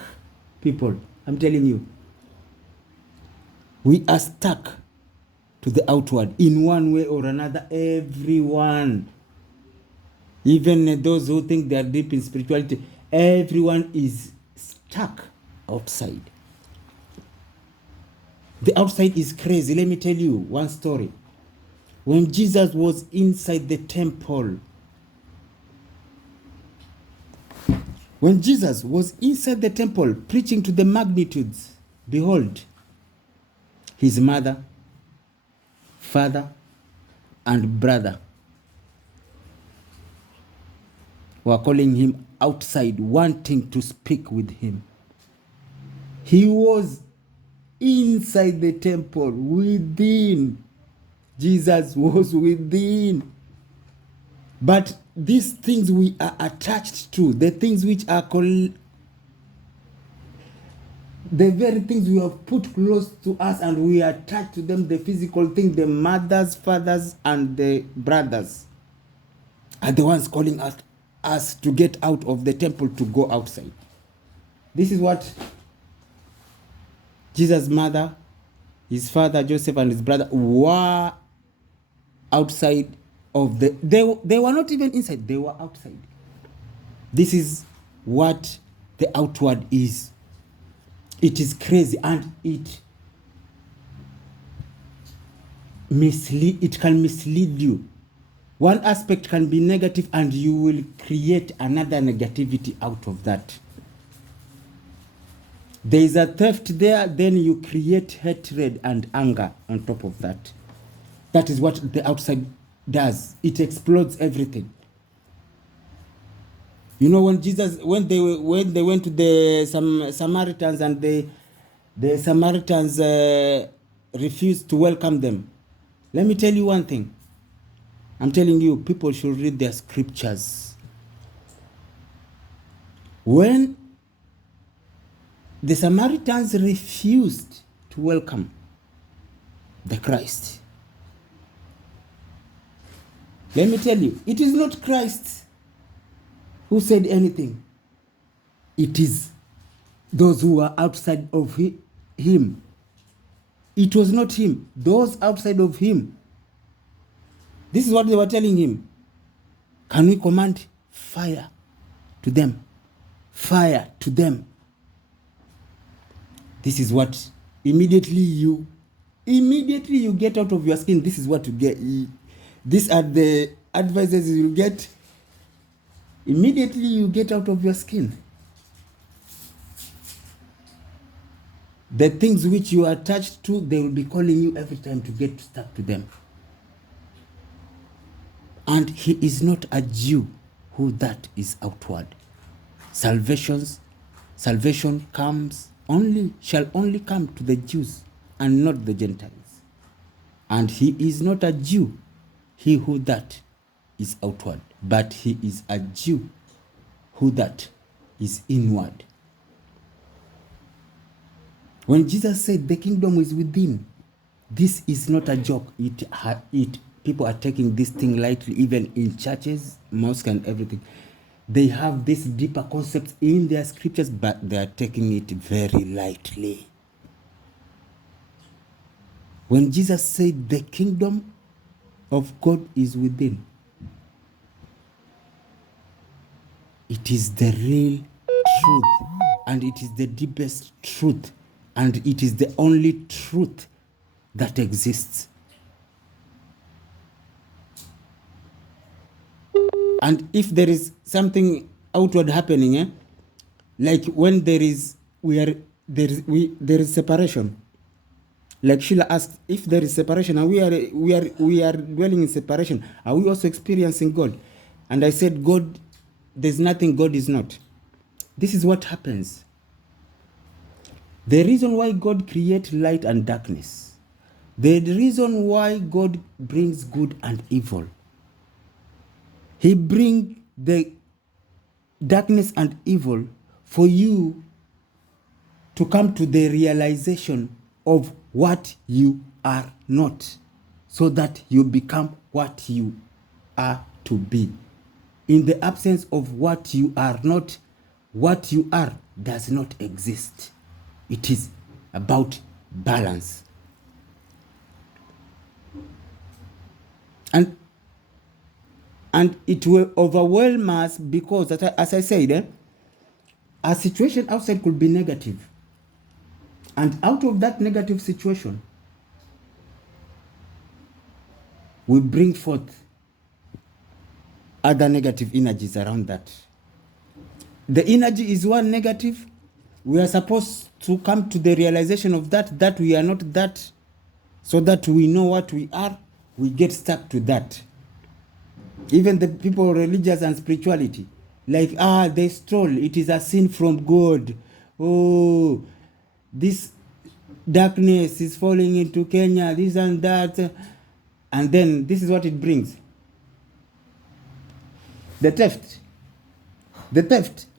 People, I'm telling you, we are stuck to the outward in one way or another. Everyone, even those who think they are deep in spirituality, everyone is stuck outside. The outside is crazy. Let me tell you one story. When Jesus was inside the temple, preaching to the magnitudes, behold, his mother, father, and brother were calling him outside, wanting to speak with him. He was inside the temple, within. Jesus was within. But these things we are attached to, the things which are called, the very things we have put close to us and we are attached to them, the physical thing, the mothers, fathers, and the brothers are the ones calling us to get out of the temple to go outside. This is what Jesus' mother, his father Joseph and his brother were outside of the, they were not even inside, they were outside. This is what the outward is. It is crazy, and it can mislead you. One aspect can be negative and you will create another negativity out of that. There is a theft there, then you create hatred and anger on top of that. That is what the outside does. It explodes everything. You know, when they went to the Samaritans, and the Samaritans refused to welcome them. Let me tell you one thing. I'm telling you, people should read their scriptures. When the Samaritans refused to welcome the Christ, let me tell you, it is not Christ who said anything. It is those who are outside of him. It was not him. Those outside of him. This is what they were telling him. Can we command fire to them? Fire to them. This is what immediately you get out of your skin. This is what you get. These are the advices you get. Immediately you get out of your skin. The things which you are attached to, they will be calling you every time to get stuck to them. And he is not a Jew who that is outward. Salvation shall only come to the Jews and not the Gentiles. And he is not a Jew, he who that is outward, but he is a Jew who that is inward. When Jesus said the kingdom is within, this is not a joke. People are taking this thing lightly, even in churches, mosques, and everything. They have this deeper concepts in their scriptures, but they are taking it very lightly. When Jesus said the kingdom of God is within, it is the real truth, and it is the deepest truth, and it is the only truth that exists. And if there is something outward happening, like when there is separation. Like Sheila asked, if there is separation and we are dwelling in separation, are we also experiencing God? And I said, God, there's nothing God is not. This is what happens. The reason why God creates light and darkness, the reason why God brings good and evil, he brings the darkness and evil for you to come to the realization of what you are not, so that you become what you are to be. In the absence of what you are not, what you are does not exist. It is about balance. And it will overwhelm us because, as I said, a situation outside could be negative. And out of that negative situation, we bring forth other negative energies around that. The energy is one negative. We are supposed to come to the realization of that we are not that, so that we know what we are. We get stuck to that. Even the people religious and spirituality, like, they stole, it is a sin from God. Oh, this darkness is falling into Kenya, this and that. And then this is what it brings. The theft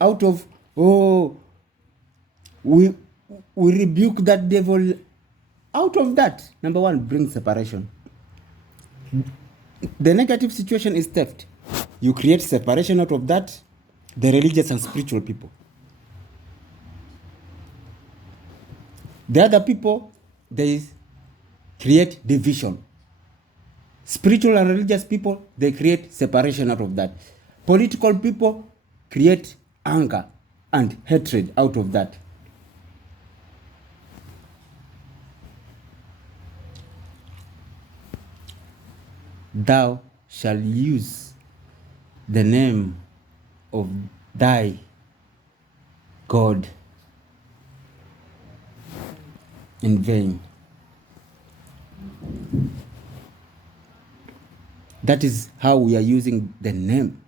out of, we rebuke that devil. Out of that, number one, brings separation. The negative situation is theft. You create separation out of that, the religious and spiritual people. The other people, there is create division. Spiritual and religious people, they create separation out of that. Political people create anger and hatred out of that. Thou shalt use the name of thy God in vain. That is how we are using the name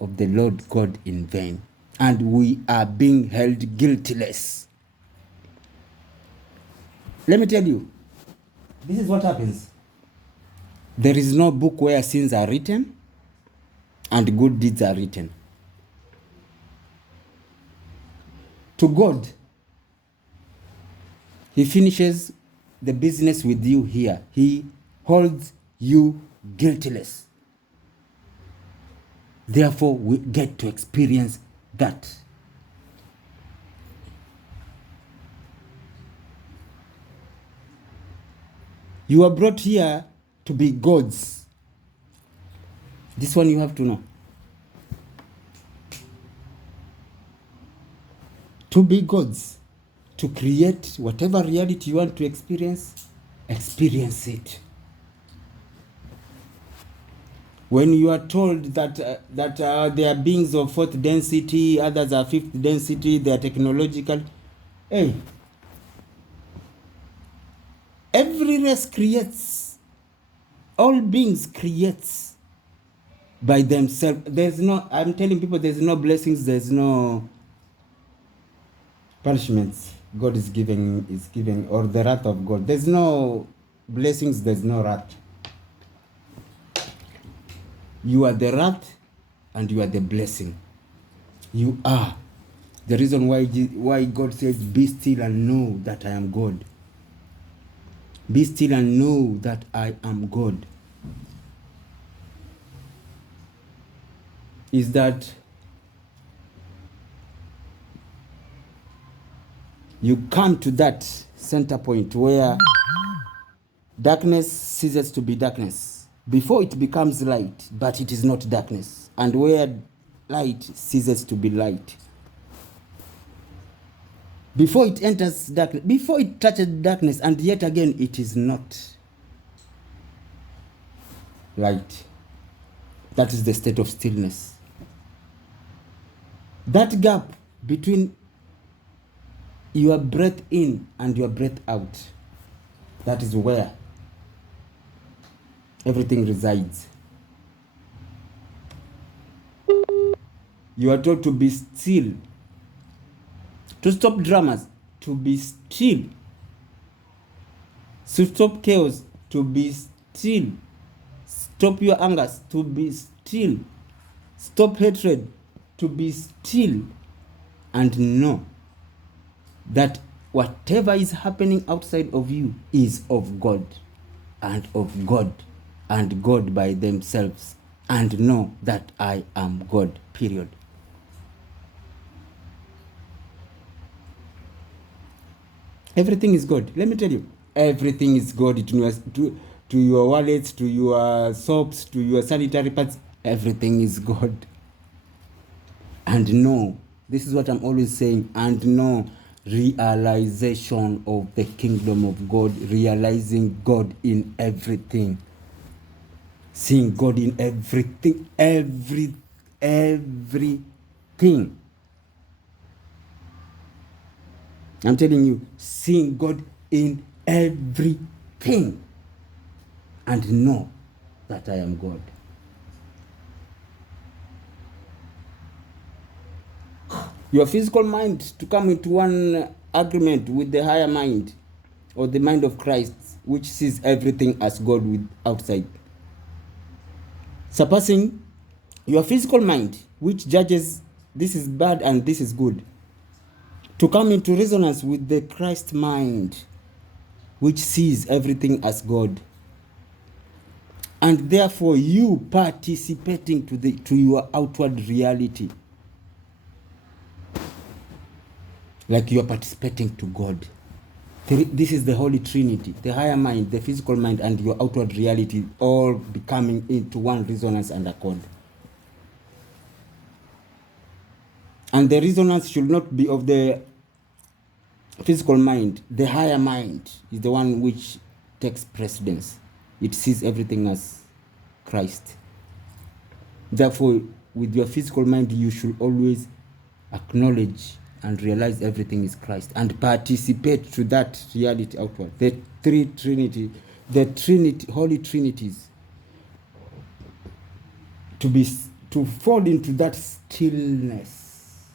of the Lord God in vain. And we are being held guiltless. Let me tell you, this is what happens. There is no book where sins are written and good deeds are written. To God, He finishes the business with you here. He holds you guiltless. Therefore, we get to experience that. You are brought here to be gods. This one you have to know. To be gods. To create whatever reality you want to experience it. When you are told that there are beings of fourth density, others are fifth density, they are technological. Hey, every race creates, all beings creates by themselves. I'm telling people, there's no blessings, there's no punishments God is giving, or the wrath of God. There's no blessings, there's no wrath. You are the wrath and you are the blessing. You are. The reason why God says, be still and know that I am God. Be still and know that I am God. Is that you come to that center point where darkness ceases to be darkness. Before it becomes light, but it is not darkness. And where light ceases to be light. Before it enters darkness, before it touches darkness, and yet again it is not light. That is the state of stillness. That gap between your breath in and your breath out, that is where everything resides. You are told to be still. To stop dramas, to be still. To stop chaos, to be still. Stop your angers, to be still. Stop hatred, to be still. And know that whatever is happening outside of you is of God and of God and God by themselves. And know that I am God, period. Everything is God. Let me tell you, everything is God. To your wallets, to your soaps, to your sanitary pads, everything is God. And know, this is what I'm always saying, and know, realization of the kingdom of God, realizing God in everything, seeing God in everything, everything. I'm telling you, seeing God in everything, and know that I am God. Your physical mind to come into one agreement with the higher mind, or the mind of Christ, which sees everything as God with outside. Surpassing your physical mind, which judges this is bad and this is good, to come into resonance with the Christ mind, which sees everything as God. And therefore you participating to your outward reality, like you are participating to God. This is the Holy Trinity, the higher mind, the physical mind, and your outward reality all becoming into one resonance and accord. And the resonance should not be of the physical mind. The higher mind is the one which takes precedence. It sees everything as Christ. Therefore, with your physical mind, you should always acknowledge and realize everything is Christ and participate to that reality outward. The Holy Trinities, to fall into that stillness,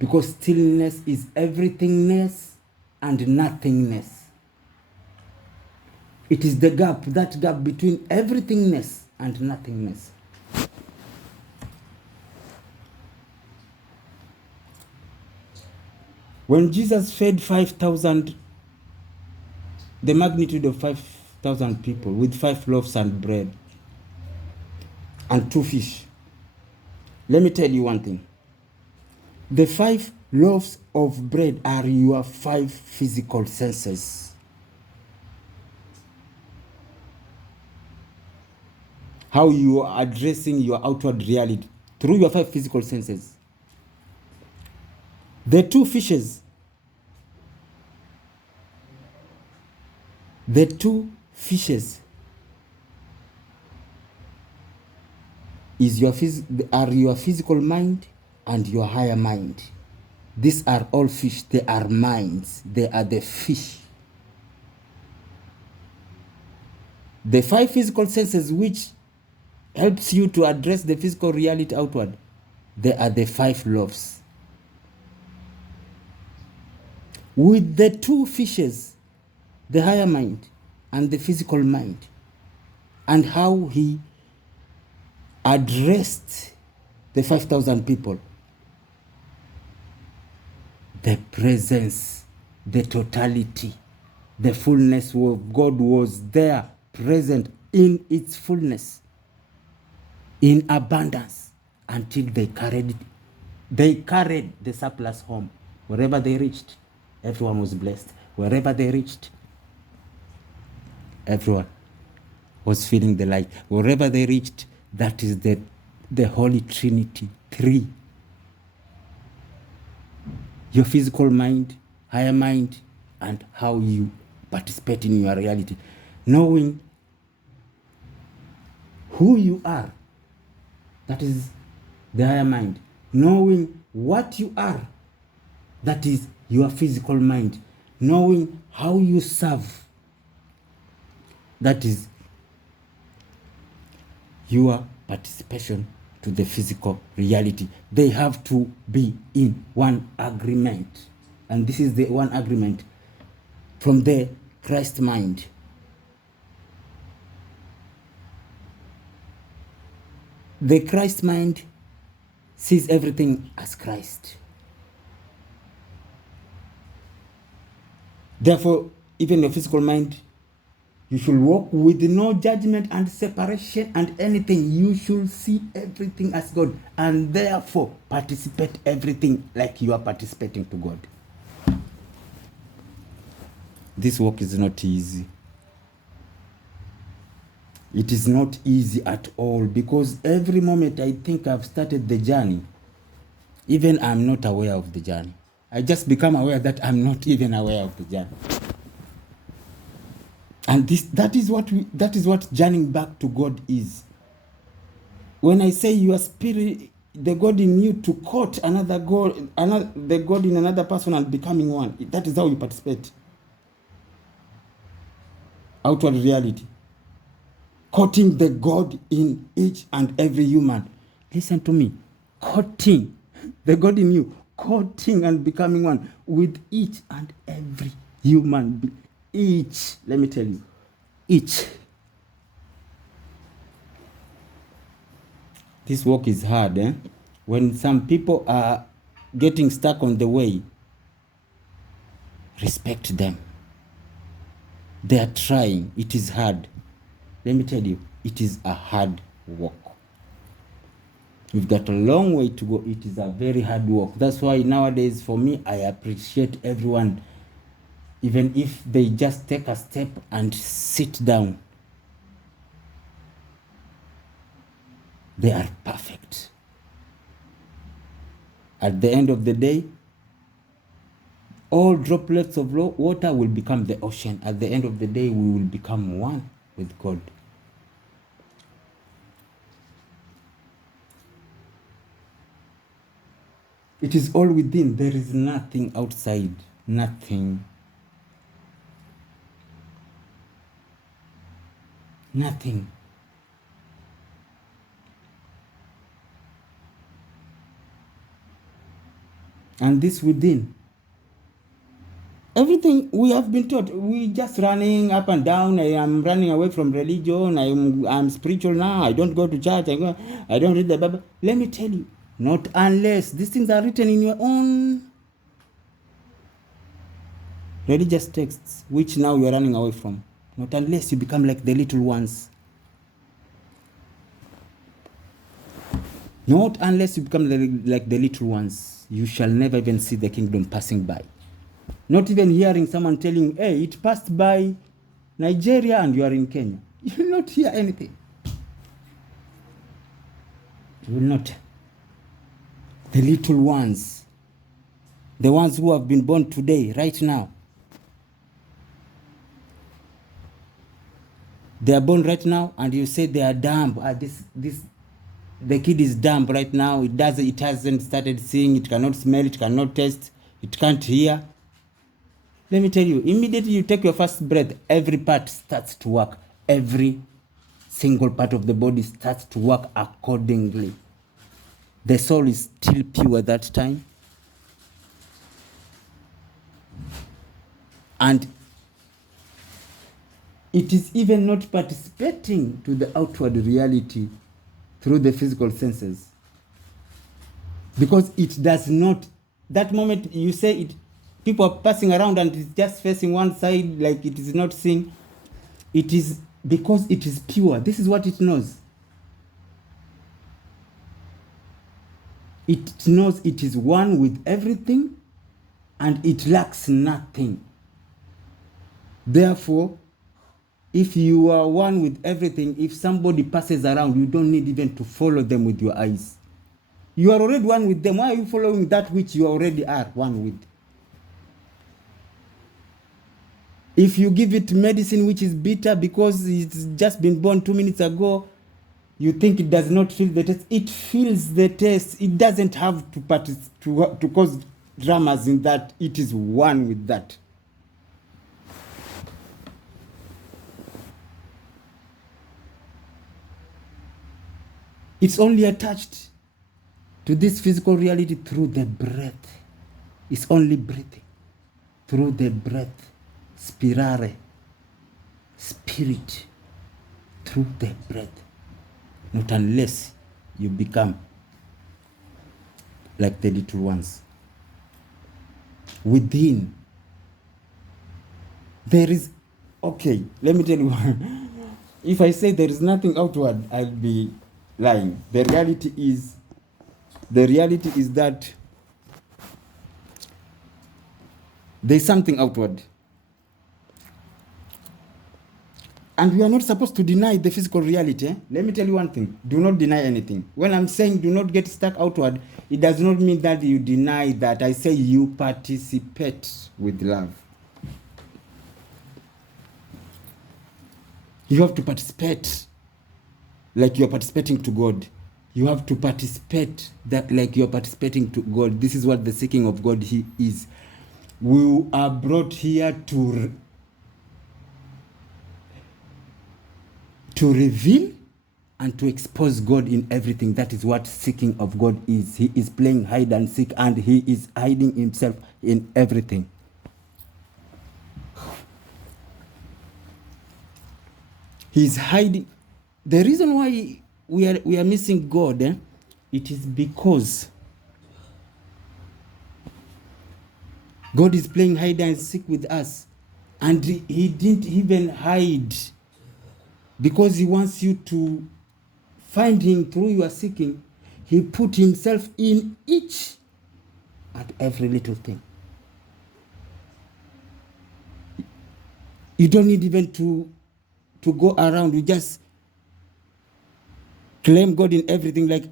because stillness is everythingness and nothingness. It is the gap, that gap between everythingness and nothingness. When Jesus fed 5,000, the magnitude of 5,000 people with 5 loaves and bread and 2 fish, let me tell you one thing. The 5 loaves of bread are your 5 physical senses. How you are addressing your outward reality through your 5 physical senses. The 2 fishes, are your physical mind and your higher mind. These are all fish. They are minds. They are the fish. The 5 physical senses which helps you to address the physical reality outward, they are the 5 loaves. With the 2 fishes, the higher mind and the physical mind, and how he addressed the 5,000 people, the presence, the totality, the fullness of God was there, present in its fullness, in abundance, until they carried the surplus home. Wherever they reached, everyone was blessed. Wherever they reached, everyone was feeling the light. Wherever they reached, that is the Holy Trinity, 3. Your physical mind, higher mind, and how you participate in your reality. Knowing who you are, that is the higher mind. Knowing what you are, that is your physical mind. Knowing how you serve, that is your participation to the physical reality. They have to be in one agreement. And this is the one agreement from the Christ mind. The Christ mind sees everything as Christ. Therefore, even your physical mind, you should walk with no judgment and separation and anything. You should see everything as God, and therefore participate everything like you are participating to God. This walk is not easy. It is not easy at all, because every moment I think I've started the journey, even I'm not aware of the journey. I just become aware that I'm not even aware of the journey. And that is what journeying back to God is. When I say your spirit, the God in you, to court another God, the God in another person and becoming one, that is how you participate. Outward reality. Courting the God in each and every human. Listen to me. Courting the God in you. Courting and becoming one with each and every human. Each. Let me tell you. Each. This work is hard, eh? When some people are getting stuck on the way, respect them. They are trying. It is hard. Let me tell you, it is a hard walk. We've got a long way to go. It is a very hard walk. That's why nowadays, for me, I appreciate everyone even if they just take a step and sit down, they are perfect. At the end of the day, all droplets of water will become the ocean. At the end of the day, we will become one with God. It is all within. There is nothing outside. Nothing. Nothing. And this within. Everything we have been taught, we just running up and down. I am running away from religion. I'm spiritual now. I don't go to church. I don't read the Bible. Let me tell you, not unless these things are written in your own religious texts, which now you are running away from. Not unless you become like the little ones. Not unless you become like the little ones. You shall never even see the kingdom passing by. Not even hearing someone telling, hey, it passed by Nigeria and you are in Kenya. You will not hear anything. You will not. The little ones, the ones who have been born today, right now, they are born right now, and you say they are dumb. The kid is dumb right now. It hasn't started seeing. It cannot smell. It cannot taste. It can't hear. Let me tell you, immediately you take your first breath, every part starts to work. Every single part of the body starts to work accordingly. The soul is still pure at that time. And it is even not participating to the outward reality through the physical senses. Because it does not, that moment you say it, people are passing around and it's just facing one side like it is not seeing. It is because it is pure. This is what it knows. It knows it is one with everything and it lacks nothing. Therefore, if you are one with everything, if somebody passes around, you don't need even to follow them with your eyes. You are already one with them. Why are you following that which you already are one with? If you give it medicine which is bitter because it's just been born 2 minutes ago, you think it does not feel the taste. It feels the taste. It doesn't have to cause dramas in that. It is one with that. It's only attached to this physical reality through the breath. It's only breathing through the breath. Spirare, spirit, through the breath. Not unless you become like the little ones. Within, there is, okay, let me tell you, if I say there is nothing outward, I'll be lying. The reality is that there's something outward. And we are not supposed to deny the physical reality. Let me tell you one thing. Do not deny anything. When I'm saying do not get stuck outward, it does not mean that you deny that. I say you participate with love. You have to participate like you're participating to God. You have to participate that like you're participating to God. This is what the seeking of God is. We are brought here to reveal and to expose God in everything. That is what seeking of God is. He is playing hide and seek, and he is hiding himself in everything. He's hiding. The reason why we are missing God, it is because God is playing hide and seek with us, and he didn't even hide. Because he wants you to find him through your seeking, he put himself in each and every little thing. You don't need even to go around. You just claim God in everything, like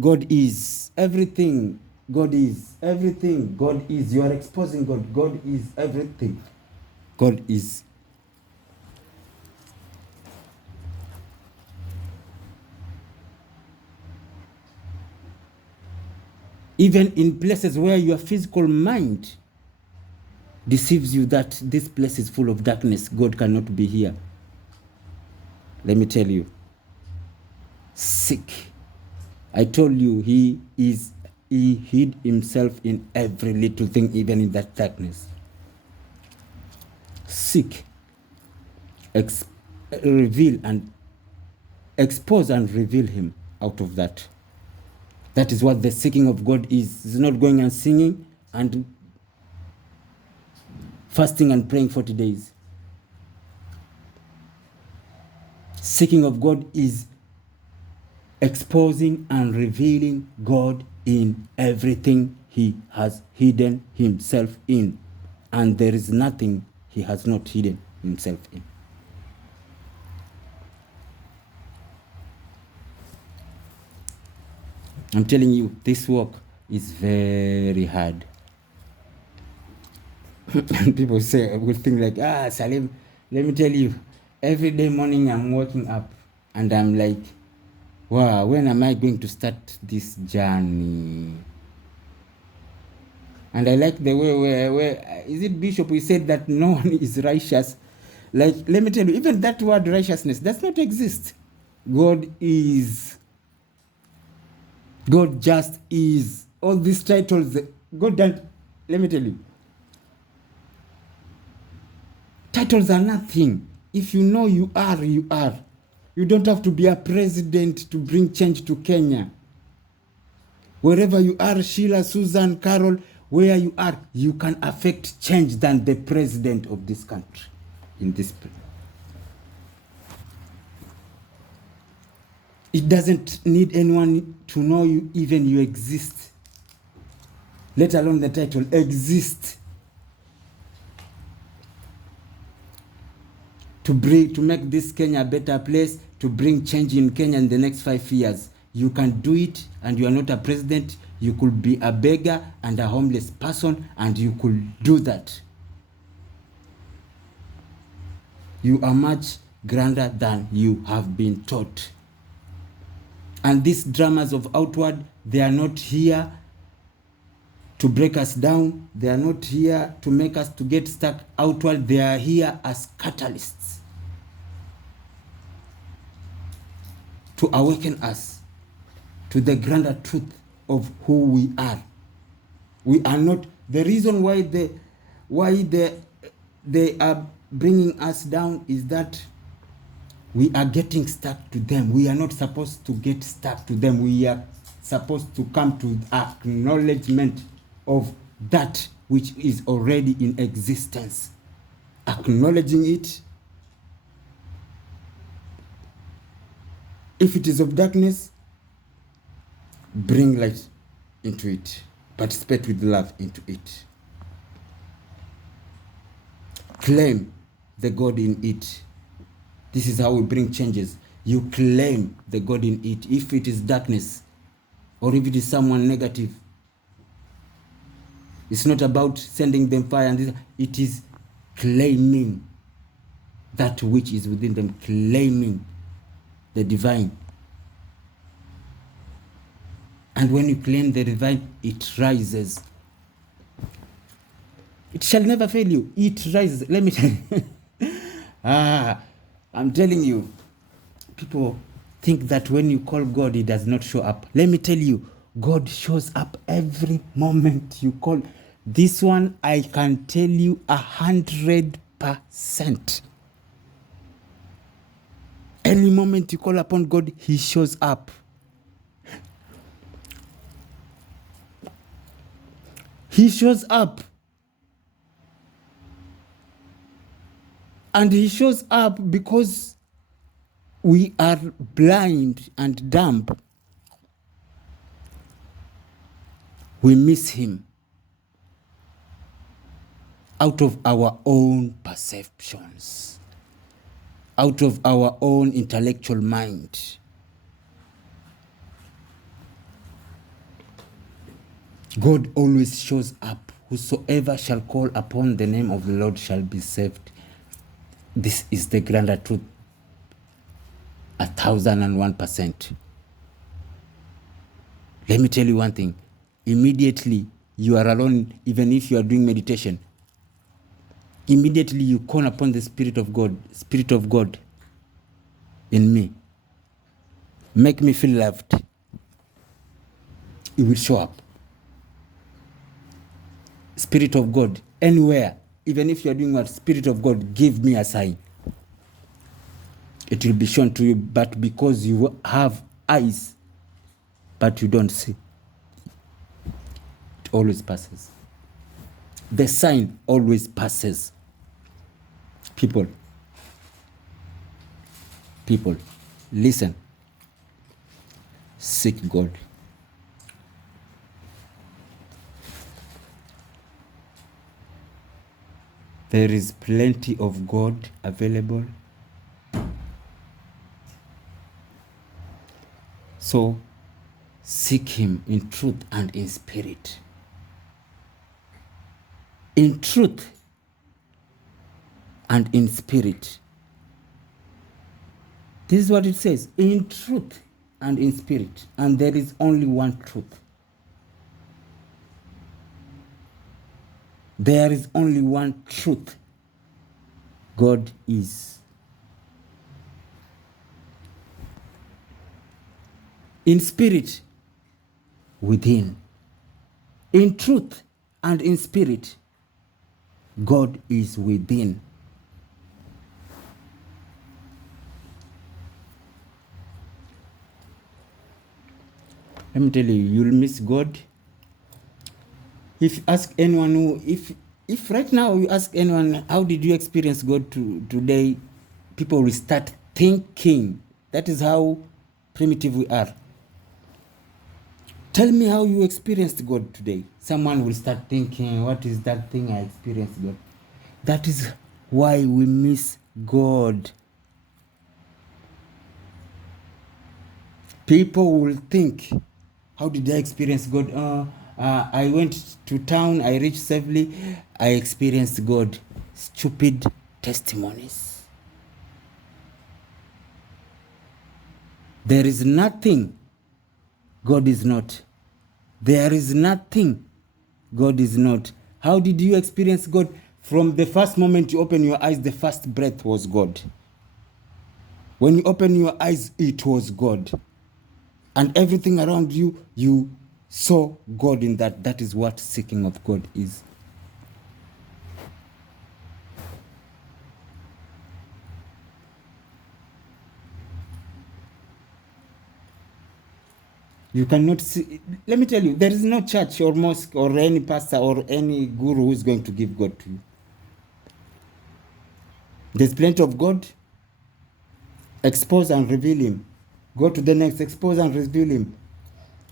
God is everything. God is everything. God is. You are exposing God. God is everything. God is. Even in places where your physical mind deceives you that this place is full of darkness, God cannot be here. Let me tell you, seek. I told you he hid himself in every little thing, even in that darkness. Seek, reveal and expose and reveal him out of that. That is what the seeking of God is. It's not going and singing and fasting and praying 40 days. Seeking of God is exposing and revealing God in everything he has hidden himself in. And there is nothing he has not hidden himself in. I'm telling you, this work is very hard. People say, will think like, Salim, let me tell you, every day morning I'm waking up and I'm like, wow, when am I going to start this journey? And I like the way where is it Bishop? We said that no one is righteous. Like, let me tell you, even that word righteousness does not exist. God is. God just is. All these titles, God don't, let me tell you, titles are nothing. If you know you are, you are. You don't have to be a president to bring change to Kenya. Wherever you are, Sheila, Susan, Carol, where you are, you can affect change than the president of this country. In this, it doesn't need anyone to know you, even you exist. Let alone the title, exist. To make this Kenya a better place, to bring change in Kenya in the next 5 years. You can do it, and you are not a president. You could be a beggar and a homeless person, and you could do that. You are much grander than you have been taught. And these dramas of outward, they are not here to break us down. They are not here to make us to get stuck outward. They are here as catalysts to awaken us to the grander truth of who we are. We are not the reason why they are bringing us down is that we are getting stuck to them. We are not supposed to get stuck to them. We are supposed to come to acknowledgement of that which is already in existence. Acknowledging it. If it is of darkness, bring light into it. Participate with love into it. Claim the God in it. This is how we bring changes. You claim the God in it. If it is darkness, or if it is someone negative, it's not about sending them fire. And it is claiming that which is within them, claiming the divine. And when you claim the divine, it rises. It shall never fail you. It rises. Let me tell you. I'm telling you, people think that when you call God, he does not show up. Let me tell you, God shows up every moment you call. This one, I can tell you 100%. Any moment you call upon God, he shows up. He shows up. And he shows up because we are blind and dumb. We miss him. out of our own perceptions, out of our own intellectual mind. God always shows up. Whosoever shall call upon the name of the Lord shall be saved. This is the grander truth, 1001%. Let me tell you one thing. Immediately you are alone, even if you are doing meditation, immediately you call upon the Spirit of God in me. Make me feel loved. It will show up. Spirit of God, anywhere, even if you are doing what, Spirit of God, give me a sign. It will be shown to you, but because you have eyes, but you don't see, it always passes. The sign always passes. People, listen. Seek God. There is plenty of God available. So seek Him in truth and in spirit. In truth and in spirit. This is what it says. In truth and in spirit. And there is only one truth. There is only one truth. God is. In spirit, within. In truth and in spirit, God is within. Let me tell you, you'll miss God. If you ask anyone if right now you ask anyone, how did you experience God today? People will start thinking. That is how primitive we are. Tell me how you experienced God today. Someone will start thinking, what is that thing I experienced God? That is why we miss God. People will think, how did I experience God? I went to town, I reached safely, I experienced God. Stupid testimonies. There is nothing God is not. There is nothing God is not. How did you experience God? From the first moment you open your eyes, the first breath was God. When you open your eyes, it was God. And everything around you, you saw God in that. That is what seeking of God is. You cannot see. Let me tell you, there is no church or mosque or any pastor or any guru who is going to give God to you. There's plenty of God. Expose and reveal Him. Go to the next. Expose and reveal Him.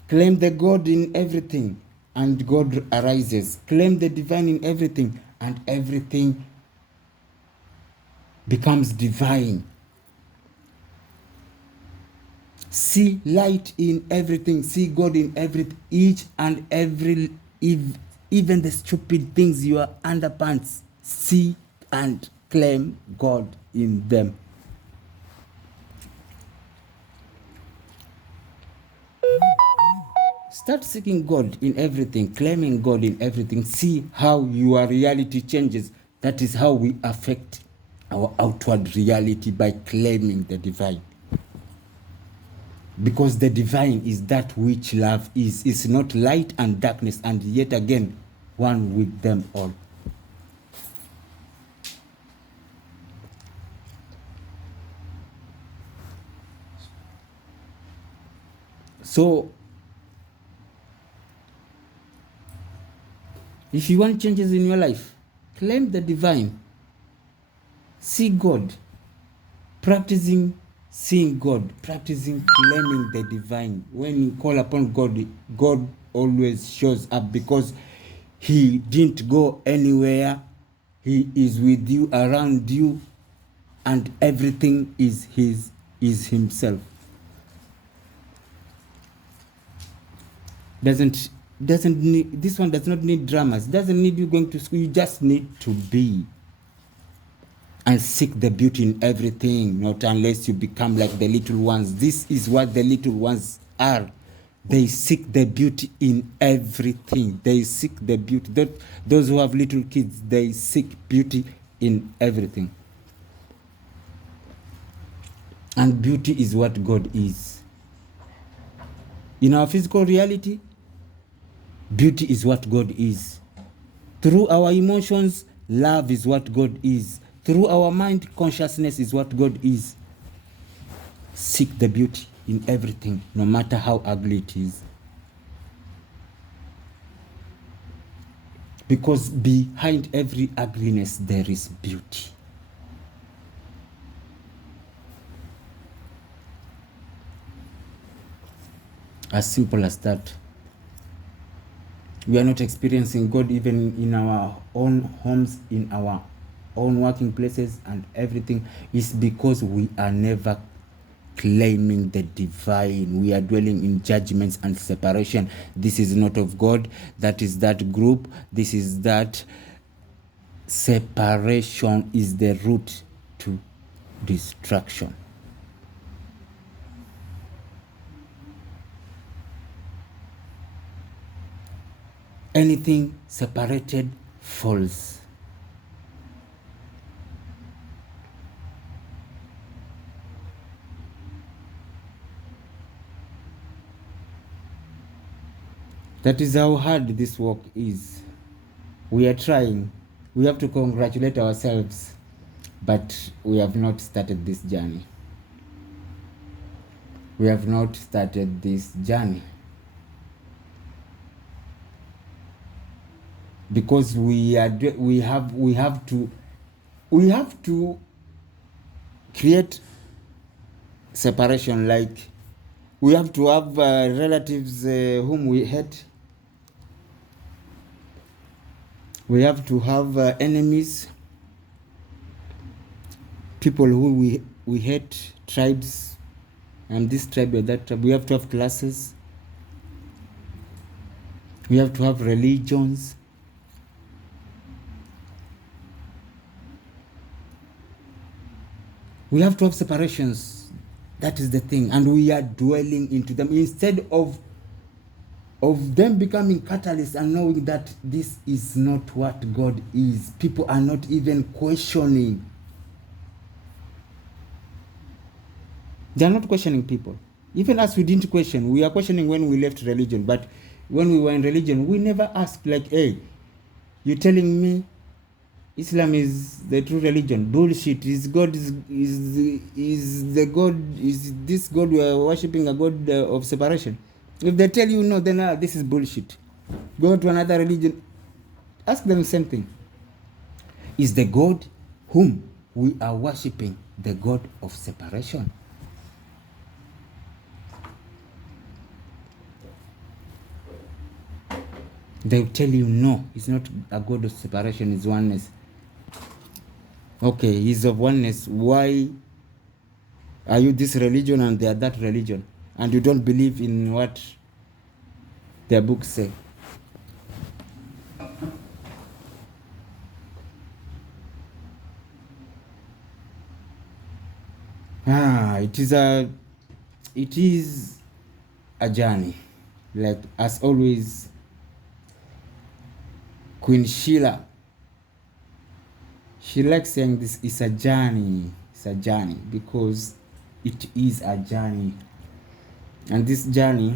Claim the God in everything, and God arises. Claim the divine in everything, and everything becomes divine. See light in everything. See God in everything. Each and every, even the stupid things you are underpants. See and claim God in them. Start seeking God in everything, claiming God in everything. See how your reality changes. That is how we affect our outward reality, by claiming the divine. Because the divine is that which love is. It's not light and darkness, and yet again, one with them all. So, if you want changes in your life, claim the divine. See God. Practicing seeing God, practicing claiming the divine. When you call upon God, God always shows up, because He didn't go anywhere He is with you, around you, and everything is himself. Doesn't need, this one does not need dramas. Doesn't need you going to school. You just need to be and seek the beauty in everything, not unless you become like the little ones. This is what the little ones are. They seek the beauty in everything. They seek the beauty. Those who have little kids, they seek beauty in everything. And beauty is what God is. In our physical reality, beauty is what God is. Through our emotions, love is what God is. Through our mind, consciousness is what God is. Seek the beauty in everything, no matter how ugly it is. Because behind every ugliness, there is beauty. As simple as that. We are not experiencing God even in our own homes, in our own working places and everything. Is because we are never claiming the divine. We are dwelling in judgments and separation. This is not of God. That is that group. This is that. Separation is the route to destruction. Anything separated falls. That is how hard this work is. We are trying. We have to congratulate ourselves, but we have not started this journey. We have not started this journey. Because we have to create separation. Like we have to have relatives whom we hate. We have to have enemies, people who we hate, tribes, and this tribe or that tribe. We have to have classes. We have to have religions. We have to have separations. That is the thing. And we are dwelling into them instead of them becoming catalysts and knowing that this is not what God is. People are not even questioning. They are not questioning people. Even as we didn't question, we are questioning when we left religion. But when we were in religion, we never asked like, hey, you're telling me Islam is the true religion? Bullshit. Is God is the God, is this God we are worshipping a God of separation? If they tell you no, then this is bullshit. Go to another religion. Ask them the same thing. Is the God whom we are worshipping the God of separation? They'll tell you no, it's not a God of separation, it's oneness. Okay, he's of oneness. Why are you this religion and they are that religion? And you don't believe in what their books say? It is a journey. Like as always, Queen Sheila, she likes saying this is a journey. It's a journey because it is a journey. And this journey,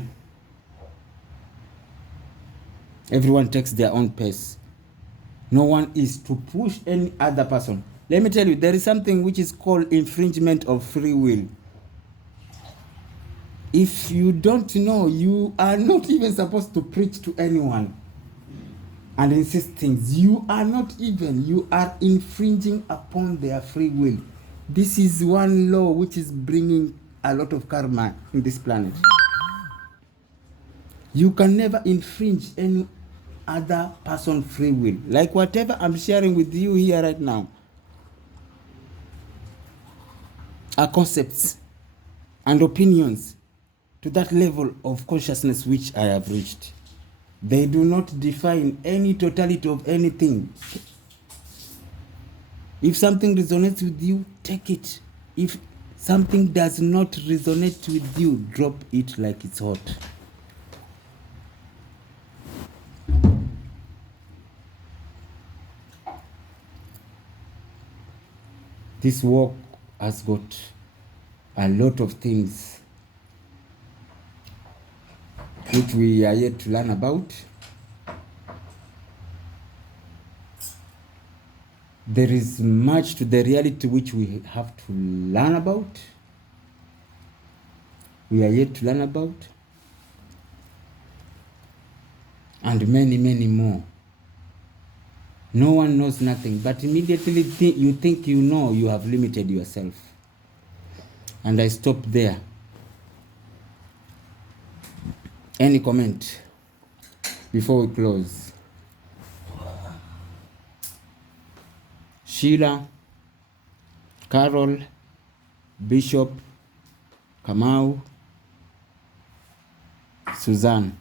everyone takes their own pace. No one is to push any other person. Let me tell you, there is something which is called infringement of free will. If you don't know, you are not even supposed to preach to anyone and insist things. You are infringing upon their free will. This is one law which is bringing a lot of karma in this planet. You can never infringe other person free will. Like whatever I'm sharing with you here right now are concepts and opinions to that level of consciousness which I have reached. They do not define any totality of anything. If something resonates with you, take it. If something does not resonate with you, drop it like it's hot. This walk has got a lot of things which we are yet to learn about. There is much to the reality which we have to learn about. We are yet to learn about. And many, many more. No one knows nothing, but immediately you think you know, you have limited yourself. And I stop there. Any comment before we close? Sheila, Carol, Bishop, Kamau, Suzanne.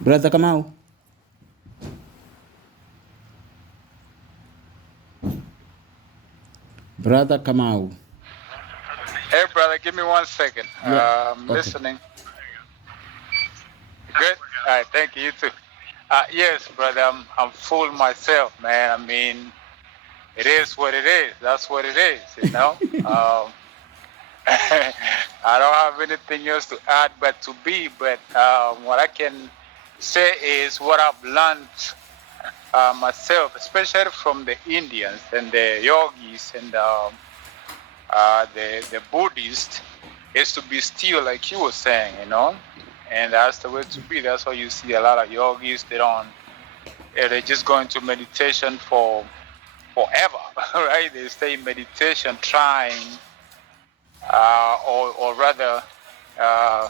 Brother Kamau. Brother Kamau. Hey, brother, give me 1 second. Yeah. I'm Okay. listening. Good. All right. Thank you. You too. Yes, brother. I'm full myself, man. I mean, it is what it is. That's what it is. You know. I don't have anything else to add but to be. But what I can say is what I've learned myself, especially from the Indians and the yogis and the Buddhists, is to be still, like you were saying, you know. And that's the way to be. That's why you see a lot of yogis. They just go into meditation for forever, right? They stay in meditation, trying, or rather, uh,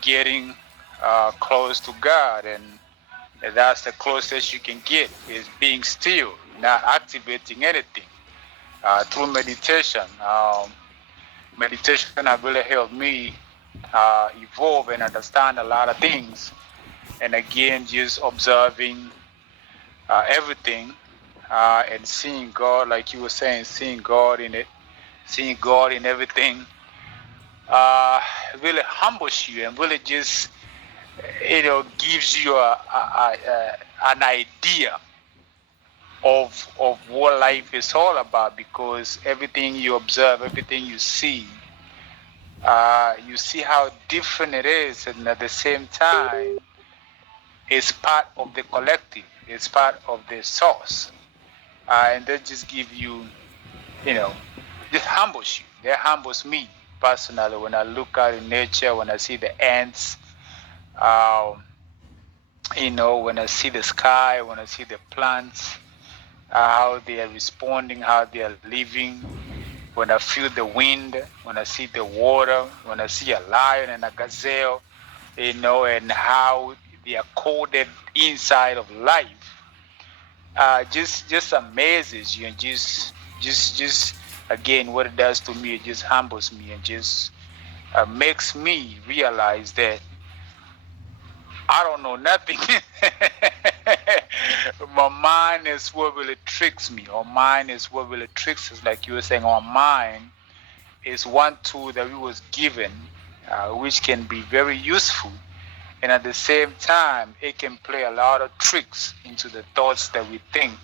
getting close to God, and that's the closest you can get is being still, not activating anything through meditation. Meditation has really helped me evolve and understand a lot of things. And again, just observing everything and seeing God, like you were saying, seeing God in it, seeing God in everything, really humbles you and really just, gives you an idea of what life is all about, because everything you observe, everything you see how different it is, and at the same time, it's part of the collective, it's part of the source, and that just give you, it humbles you. That humbles me personally when I look out in nature, when I see the ants, when I see the sky, when I see the plants, how they are responding, how they are living. When I feel the wind, when I see the water, when I see a lion and a gazelle, and how they are coded inside of life, just amazes you, and just again, what it does to me, it just humbles me and just makes me realize that I don't know nothing. My mind is what really tricks me. Our mind is what really tricks us. Like you were saying, our mind is one tool that we was given, which can be very useful. And at the same time, it can play a lot of tricks into the thoughts that we think,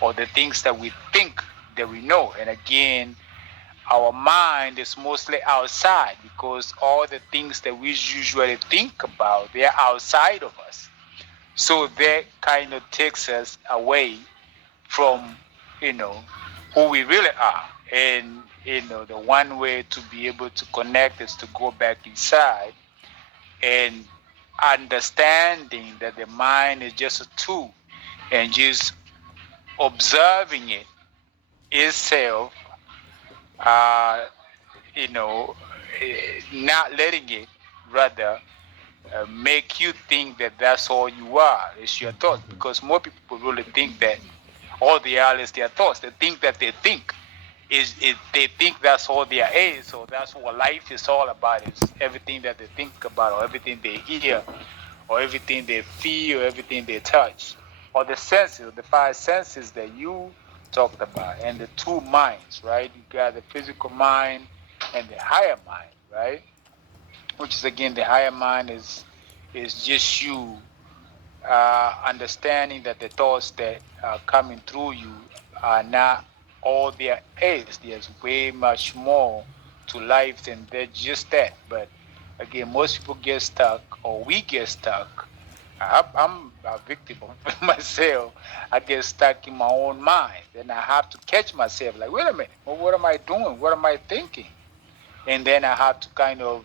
or the things that we think that we know. And again, our mind is mostly outside, because all the things that we usually think about, they're outside of us. So that kind of takes us away from, who we really are. And, the one way to be able to connect is to go back inside and understanding that the mind is just a tool, and just observing it itself, you know, not letting it rather make you think that that's all you are. It's your thoughts, because more people really think that all they are is their thoughts. They think that they think they think that's all there is, or that's what life is all about. Is everything that they think about, or everything they hear, or everything they feel, or everything they touch, or the senses, the five senses that you talked about, and the two minds, right? You got the physical mind and the higher mind, right? Which is again, the higher mind is just you understanding that the thoughts that are coming through you are not all there is. There's way much more to life than just that. But again, most people get stuck, or we get stuck. I'm a victim of myself. I get stuck in my own mind, and I have to catch myself. Like, wait a minute, well, what am I doing? What am I thinking? And then I have to kind of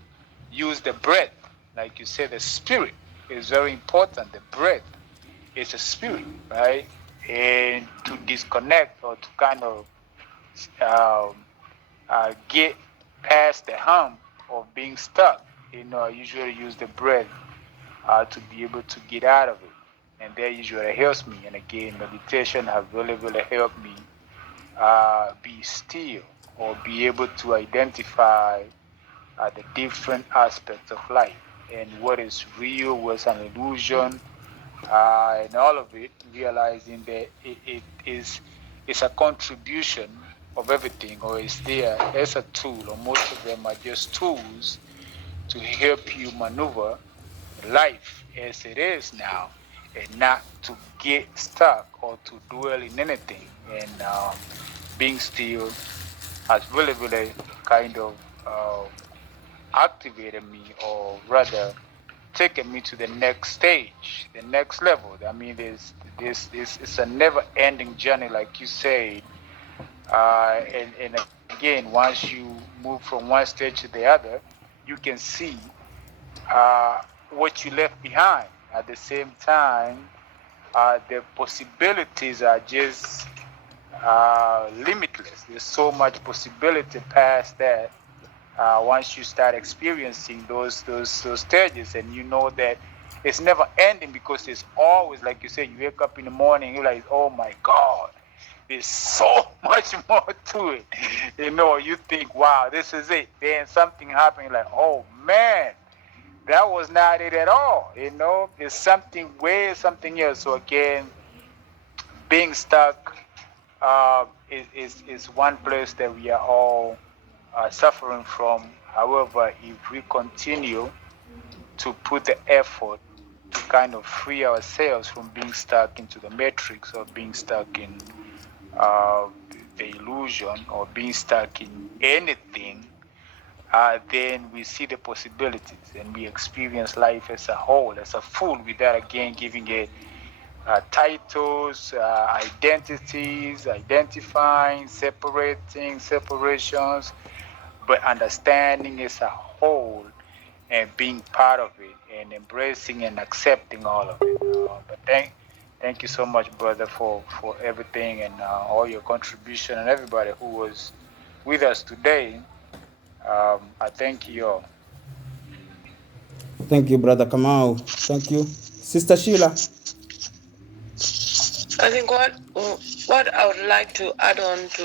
use the breath, like you said. The spirit is very important. The breath is a spirit, right? And to disconnect, or to kind of um, get past the hump of being stuck, I usually use the breath to be able to get out of it. And that usually helps me. And again, meditation has really, really helped me be still, or be able to identify the different aspects of life, and what is real, what's an illusion, and all of it, realizing that it is it's a contribution of everything, or it's there as a tool, or most of them are just tools to help you maneuver life as it is now, and not to get stuck or to dwell in anything. And being still has really, really kind of activated me, or rather taken me to the next stage, the next level. I mean, this it's a never-ending journey, like you said. And again, once you move from one stage to the other, you can see what you left behind. At the same time, the possibilities are just limitless. There's so much possibility past that. Once you start experiencing those stages, and you know that it's never ending, because it's always, like you said, you wake up in the morning, you're like, oh my God, there's so much more to it. You think, wow, this is it. Then something happened, like, oh man, that was not it at all. It's something else. So again, being stuck is one place that we are all suffering from. However, if we continue to put the effort to kind of free ourselves from being stuck into the matrix, or being stuck in the illusion, or being stuck in anything, then we see the possibilities, and we experience life as a whole, as a full, without again giving it titles, identities, identifying, separating, separations, but understanding as a whole, and being part of it, and embracing and accepting all of it. But thank you so much, brother, for everything, and all your contribution, and everybody who was with us today. I thank you all. Thank you, Brother Kamau. Thank you. Sister Sheila. I think what I would like to add on to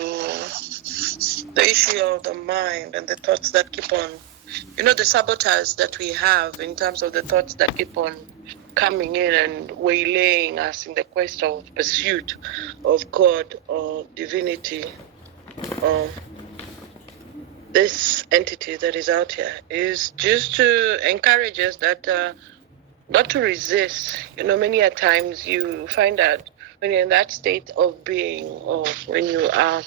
the issue of the mind and the thoughts that keep on, the sabotage that we have in terms of the thoughts that keep on coming in and waylaying us in the quest of pursuit of God or divinity or this entity that is out here, is just to encourage us that not to resist. Many a times you find that when you're in that state of being, or when you are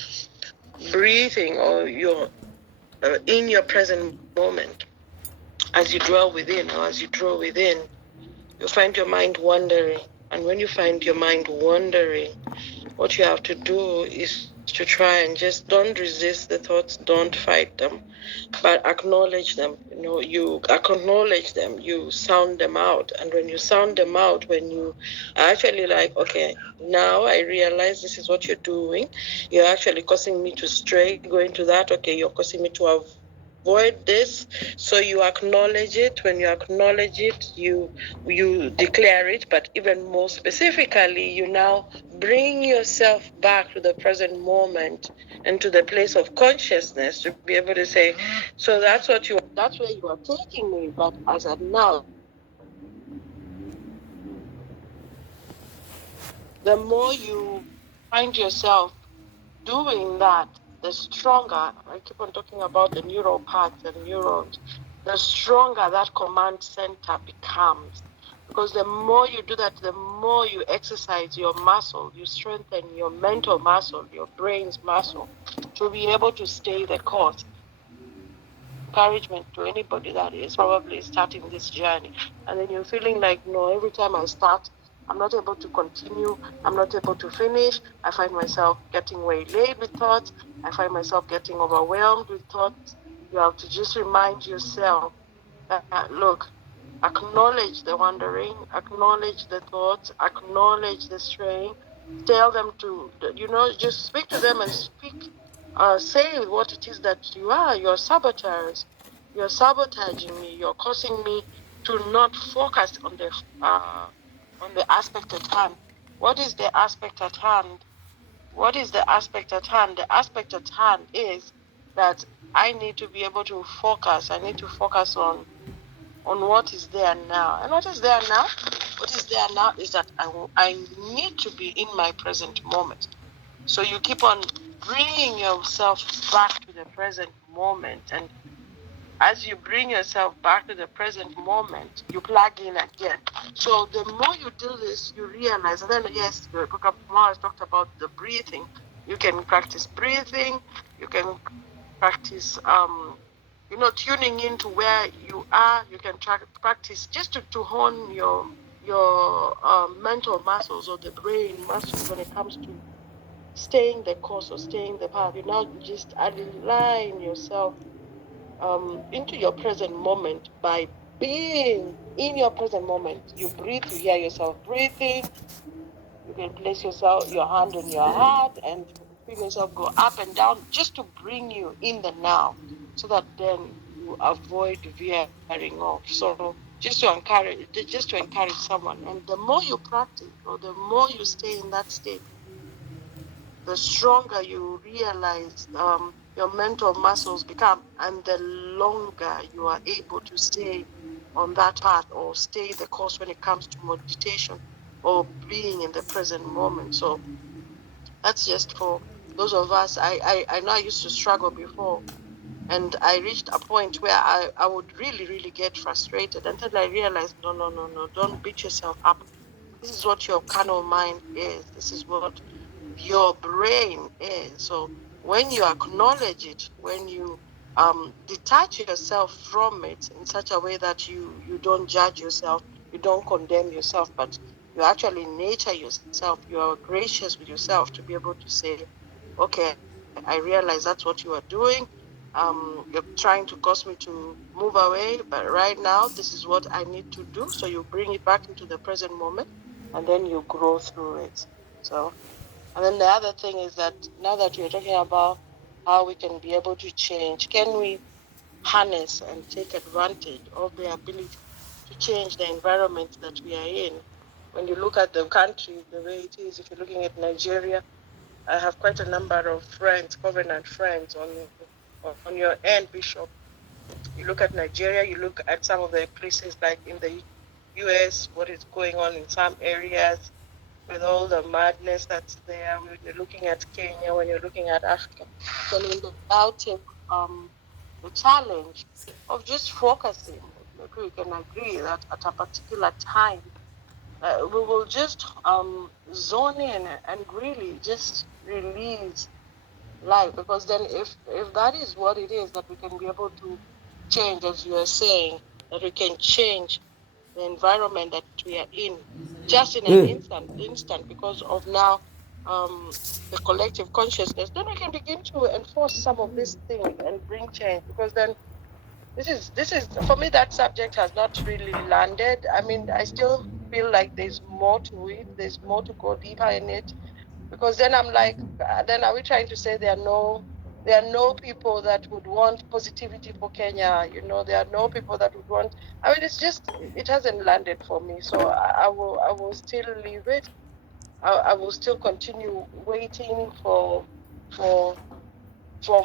breathing, or you're in your present moment, as you dwell within, or as you draw within, you find your mind wandering. And when you find your mind wandering, what you have to do is to try and just don't resist the thoughts, don't fight them, but acknowledge them. You know, you acknowledge them, you sound them out. And when you sound them out, when you are actually like, okay, now I realize this is what you're doing, you're actually causing me to stray, go into that, okay, you're causing me to avoid this. So you acknowledge it. When you acknowledge it, you declare it, but even more specifically, you now bring yourself back to the present moment and to the place of consciousness to be able to say, so that's where you are taking me, but as of now, the more you find yourself doing that, the stronger, I keep on talking about the neural paths and neurons, the stronger that command center becomes. Because the more you do that, the more you exercise your muscle, you strengthen your mental muscle, your brain's muscle, to be able to stay the course. Encouragement to anybody that is probably starting this journey. And then you're feeling like, no, every time I start, I'm not able to continue, I'm not able to finish. I find myself getting waylaid with thoughts. I find myself getting overwhelmed with thoughts. You have to just remind yourself that, look, acknowledge the wandering, acknowledge the thoughts, acknowledge the straying. Tell them to, just speak to them and say what it is that you are. You're saboteurs. You're sabotaging me. You're causing me to not focus on the aspect at hand. What is the aspect at hand? What is the aspect at hand? The aspect at hand is that I need to be able to focus. I need to focus on what is there now. And what is there now? What is there now is that I need to be in my present moment. So you keep on bringing yourself back to the present moment. And as you bring yourself back to the present moment, you plug in again. So the more you do this, you realize, and then yes, the book of tomorrow talked about the breathing. You can practice breathing, you can practice tuning into where you are. You can practice just to hone your mental muscles or the brain muscles when it comes to staying the course or staying the path. You now just align yourself into your present moment by being in your present moment. You breathe, you hear yourself breathing. You can place your hand on your heart and feel yourself go up and down just to bring you in the now, so that then you avoid veering off. So just to encourage someone, and the more you practice or the more you stay in that state, the stronger you realize your mental muscles become, and the longer you are able to stay on that path or stay the course when it comes to meditation or being in the present moment. So that's just for those of us. I know I used to struggle before, and I reached a point where I would really, really get frustrated until I realized, no, don't beat yourself up. This is what your carnal mind is. This is what your brain is. So when you acknowledge it, when you detach yourself from it in such a way that you don't judge yourself, you don't condemn yourself, but you actually nature yourself, you are gracious with yourself to be able to say, okay, I realize that's what you are doing. You're trying to cause me to move away, but right now this is what I need to do. So you bring it back into the present moment, and then you grow through it. So, and then the other thing is that now that we're talking about how we can be able to change, can we harness and take advantage of the ability to change the environment that we are in? When you look at the country the way it is, if you're looking at Nigeria, I have quite a number of friends, covenant friends on your end, Bishop. You look at Nigeria, you look at some of the places like in the US, what is going on in some areas with all the madness that's there. When you're looking at Kenya, when you're looking at Africa, can we now take the challenge of just focusing? Maybe we can agree that at a particular time, we will just zone in and really just release life, because then if that is what it is that we can be able to change, as you are saying, that we can change the environment that we are in just in an instant, because of now the collective consciousness, then we can begin to enforce some of these things and bring change. Because then this is for me, that subject has not really landed. I mean, I still feel like there's more to it. There's more to go deeper in it. Because then I'm like, then are we trying to say there are no people that would want positivity for Kenya? You know, there are no people that would want. I mean, it's just it hasn't landed for me. So I will still leave it. I will still continue waiting for for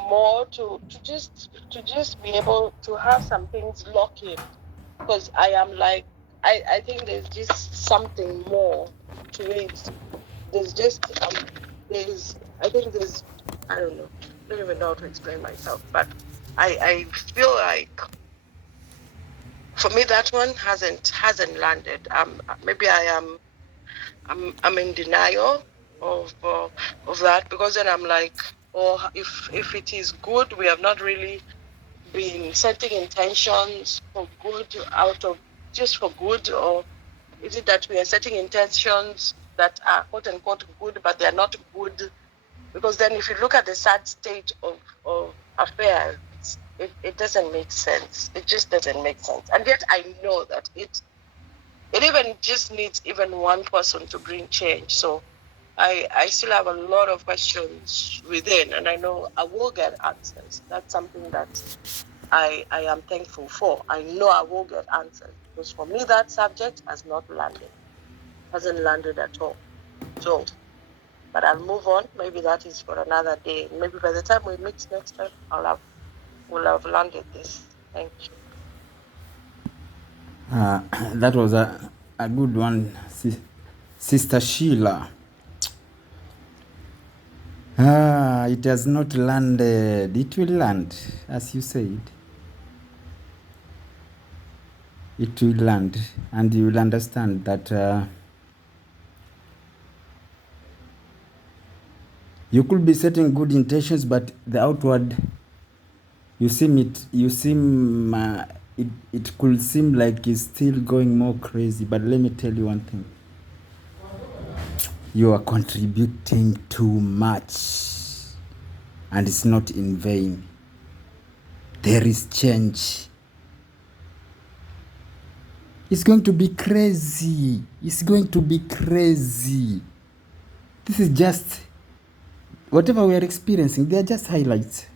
more to just be able to have some things lock in, because I am like I think there's just something more to it. There's just there's I think there's I don't know. I don't even know how to explain myself, but I feel like for me that one hasn't landed. Maybe I'm in denial of that, because then I'm like, oh, if it is good, we have not really been setting intentions for good out of just for good, or is it that we are setting intentions that are quote unquote good, but they are not good? Because then if you look at the sad state of affairs, it doesn't make sense. It just doesn't make sense. And yet I know that it even just needs even one person to bring change. So I still have a lot of questions within, and I know I will get answers. That's something that I am thankful for. I know I will get answers, because for me that subject has not landed, hasn't landed at all. So, but I'll move on. Maybe that is for another day. Maybe by the time we meet next time, we'll have landed this. Thank you. That was a good one, Sister Sheila. It has not landed. It will land, as you said. It will land, and you will understand that you could be setting good intentions, but the outward, it could seem like it's still going more crazy. But let me tell you one thing. You are contributing too much, and it's not in vain. There is change. It's going to be crazy. It's going to be crazy. This is just whatever we are experiencing. They are just highlights.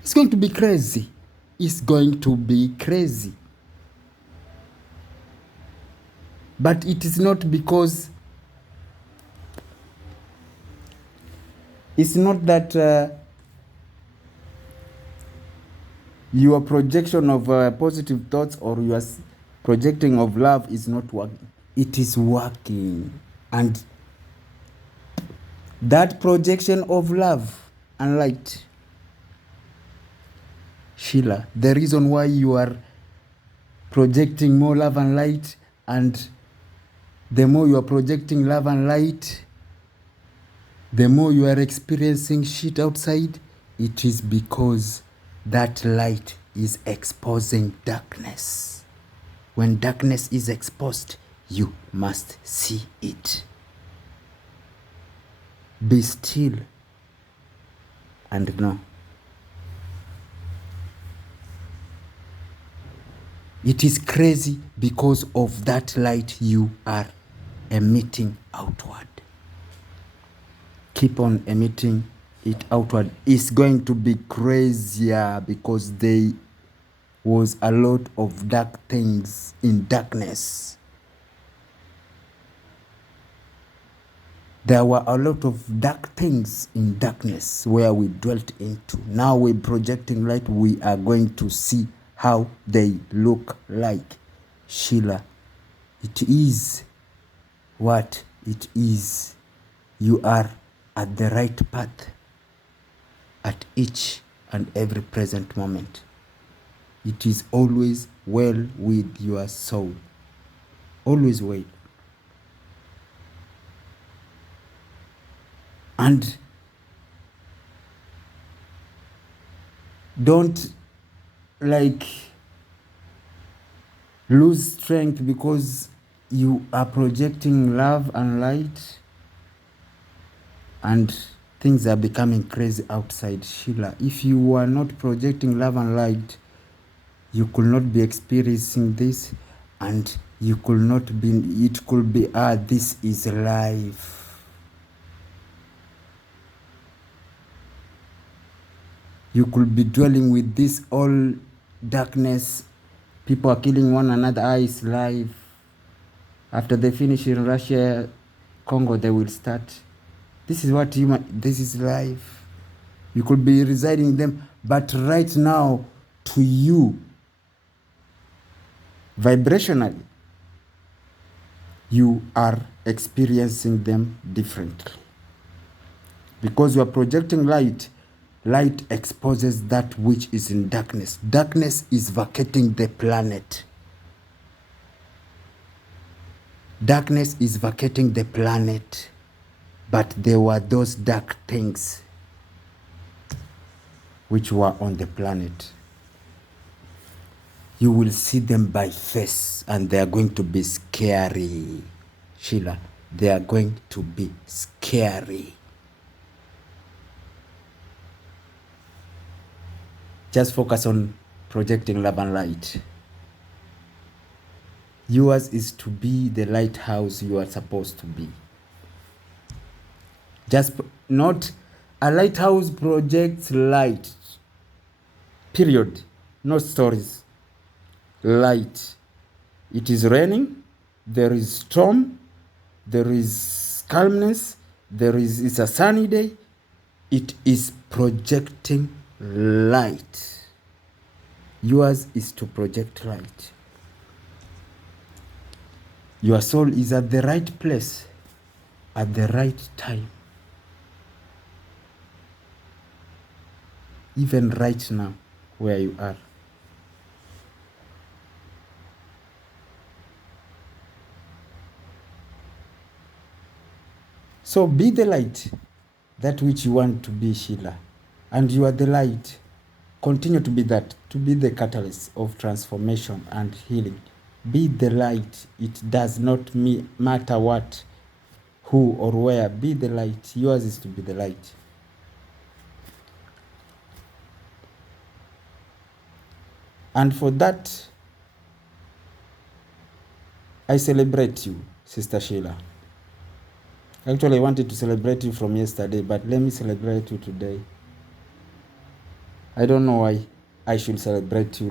It's going to be crazy. It's going to be crazy. But it is not because it's not that your projection of positive thoughts or your projecting of love is not working. It is working. And that projection of love and light, Sheila, the reason why you are projecting more love and light, and the more you are projecting love and light, the more you are experiencing shit outside, it is because that light is exposing darkness. When darkness is exposed, you must see it. Be still and know. It is crazy because of that light you are emitting outward. Keep on emitting it outward. It's going to be crazier because there was a lot of dark things in darkness. There were a lot of dark things in darkness where we dwelt into. Now we're projecting light. We are going to see how they look like. Sheila, it is what it is. You are at the right path at each and every present moment. It is always well with your soul. Always well. And don't lose strength because you are projecting love and light. and things are becoming crazy outside. Sheila, if you are not projecting love and light, you could not be experiencing this, and you could not be, it could be, this is life. You could be dwelling with this all darkness. People are killing one another. It's life. After they finish in Russia, Congo, they will start. This is what this is life. You could be residing them, but right now, to you, vibrationally, you are experiencing them differently. Because you are projecting light, light exposes that which is in darkness. Darkness is vacating the planet. Darkness is vacating the planet. But there were those dark things which were on the planet. You will see them by face, and they are going to be scary. Sheila, they are going to be scary. Just focus on projecting love and light. Yours is to be the lighthouse you are supposed to be. Just not a lighthouse projects light. Period. No stories. Light. It is raining. There is storm. There is calmness. It's a sunny day. It is projecting light. Yours is to project light. Your soul is at the right place at the right time. Even right now, where you are. So be the light, that which you want to be, Sheila. And you are the light. Continue to be that, to be the catalyst of transformation and healing. Be the light. It does not matter what, who, or where. Be the light. Yours is to be the light. And for that, I celebrate you, Sister Sheila. Actually, I wanted to celebrate you from yesterday, but let me celebrate you today. I don't know why I should celebrate you.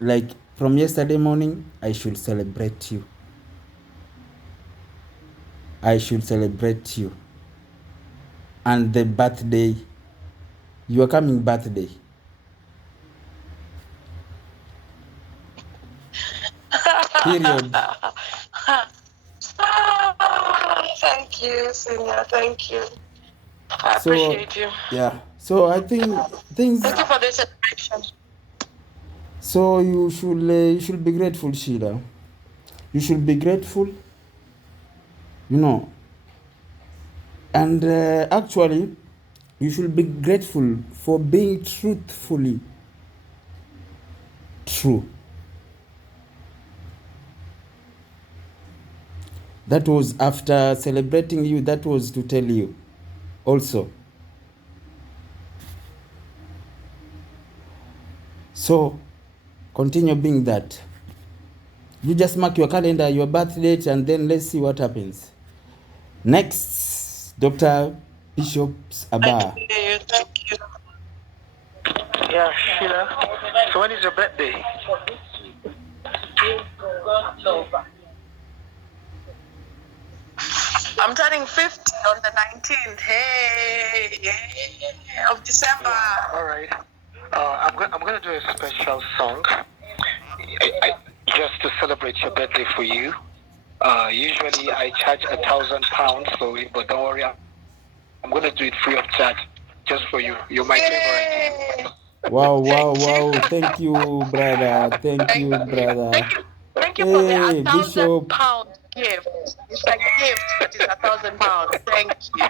Like from yesterday morning, I should celebrate you. I should celebrate you. And the birthday, your coming birthday. Period. Thank you, Senior. Thank you. I appreciate you. Yeah. So I think things. Thank you for this celebration. So you should be grateful, Sheila. You should be grateful. And actually, you should be grateful for being truthfully true. That was after celebrating you, that was to tell you also. So, continue being that. You just mark your calendar, your birth date, and then let's see what happens. Next, Dr. Bishop Abba. Thank you. Yeah, Sheila. So when is your birthday? I'm turning 50 on the 19th. Of December. All right. I'm going to do a special song just to celebrate your birthday for you. Usually I charge £1,000 but don't worry, I'm going to do it free of charge just for you. You're my favorite. Wow. Thank you, brother. Thank you, brother. Thank you for the £1,000 gift. It's a gift, but it's £1,000. Thank you.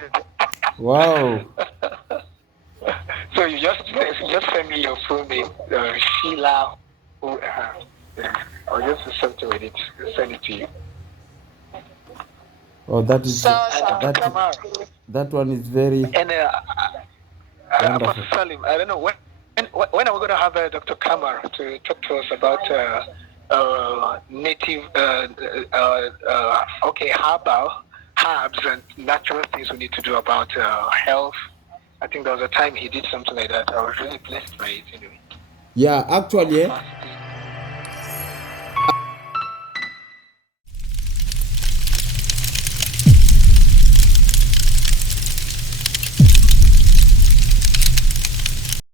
Wow. So you just send me your full name, Sheila. I'll just send it to you. Oh, that is So, that one is very And wonderful. Apostle Salim, I don't know when are we going to have Dr. Kamar to talk to us about native, herbs and natural things we need to do about health. I think there was a time he did something like that. I was really blessed by it anyway. Yeah, actually,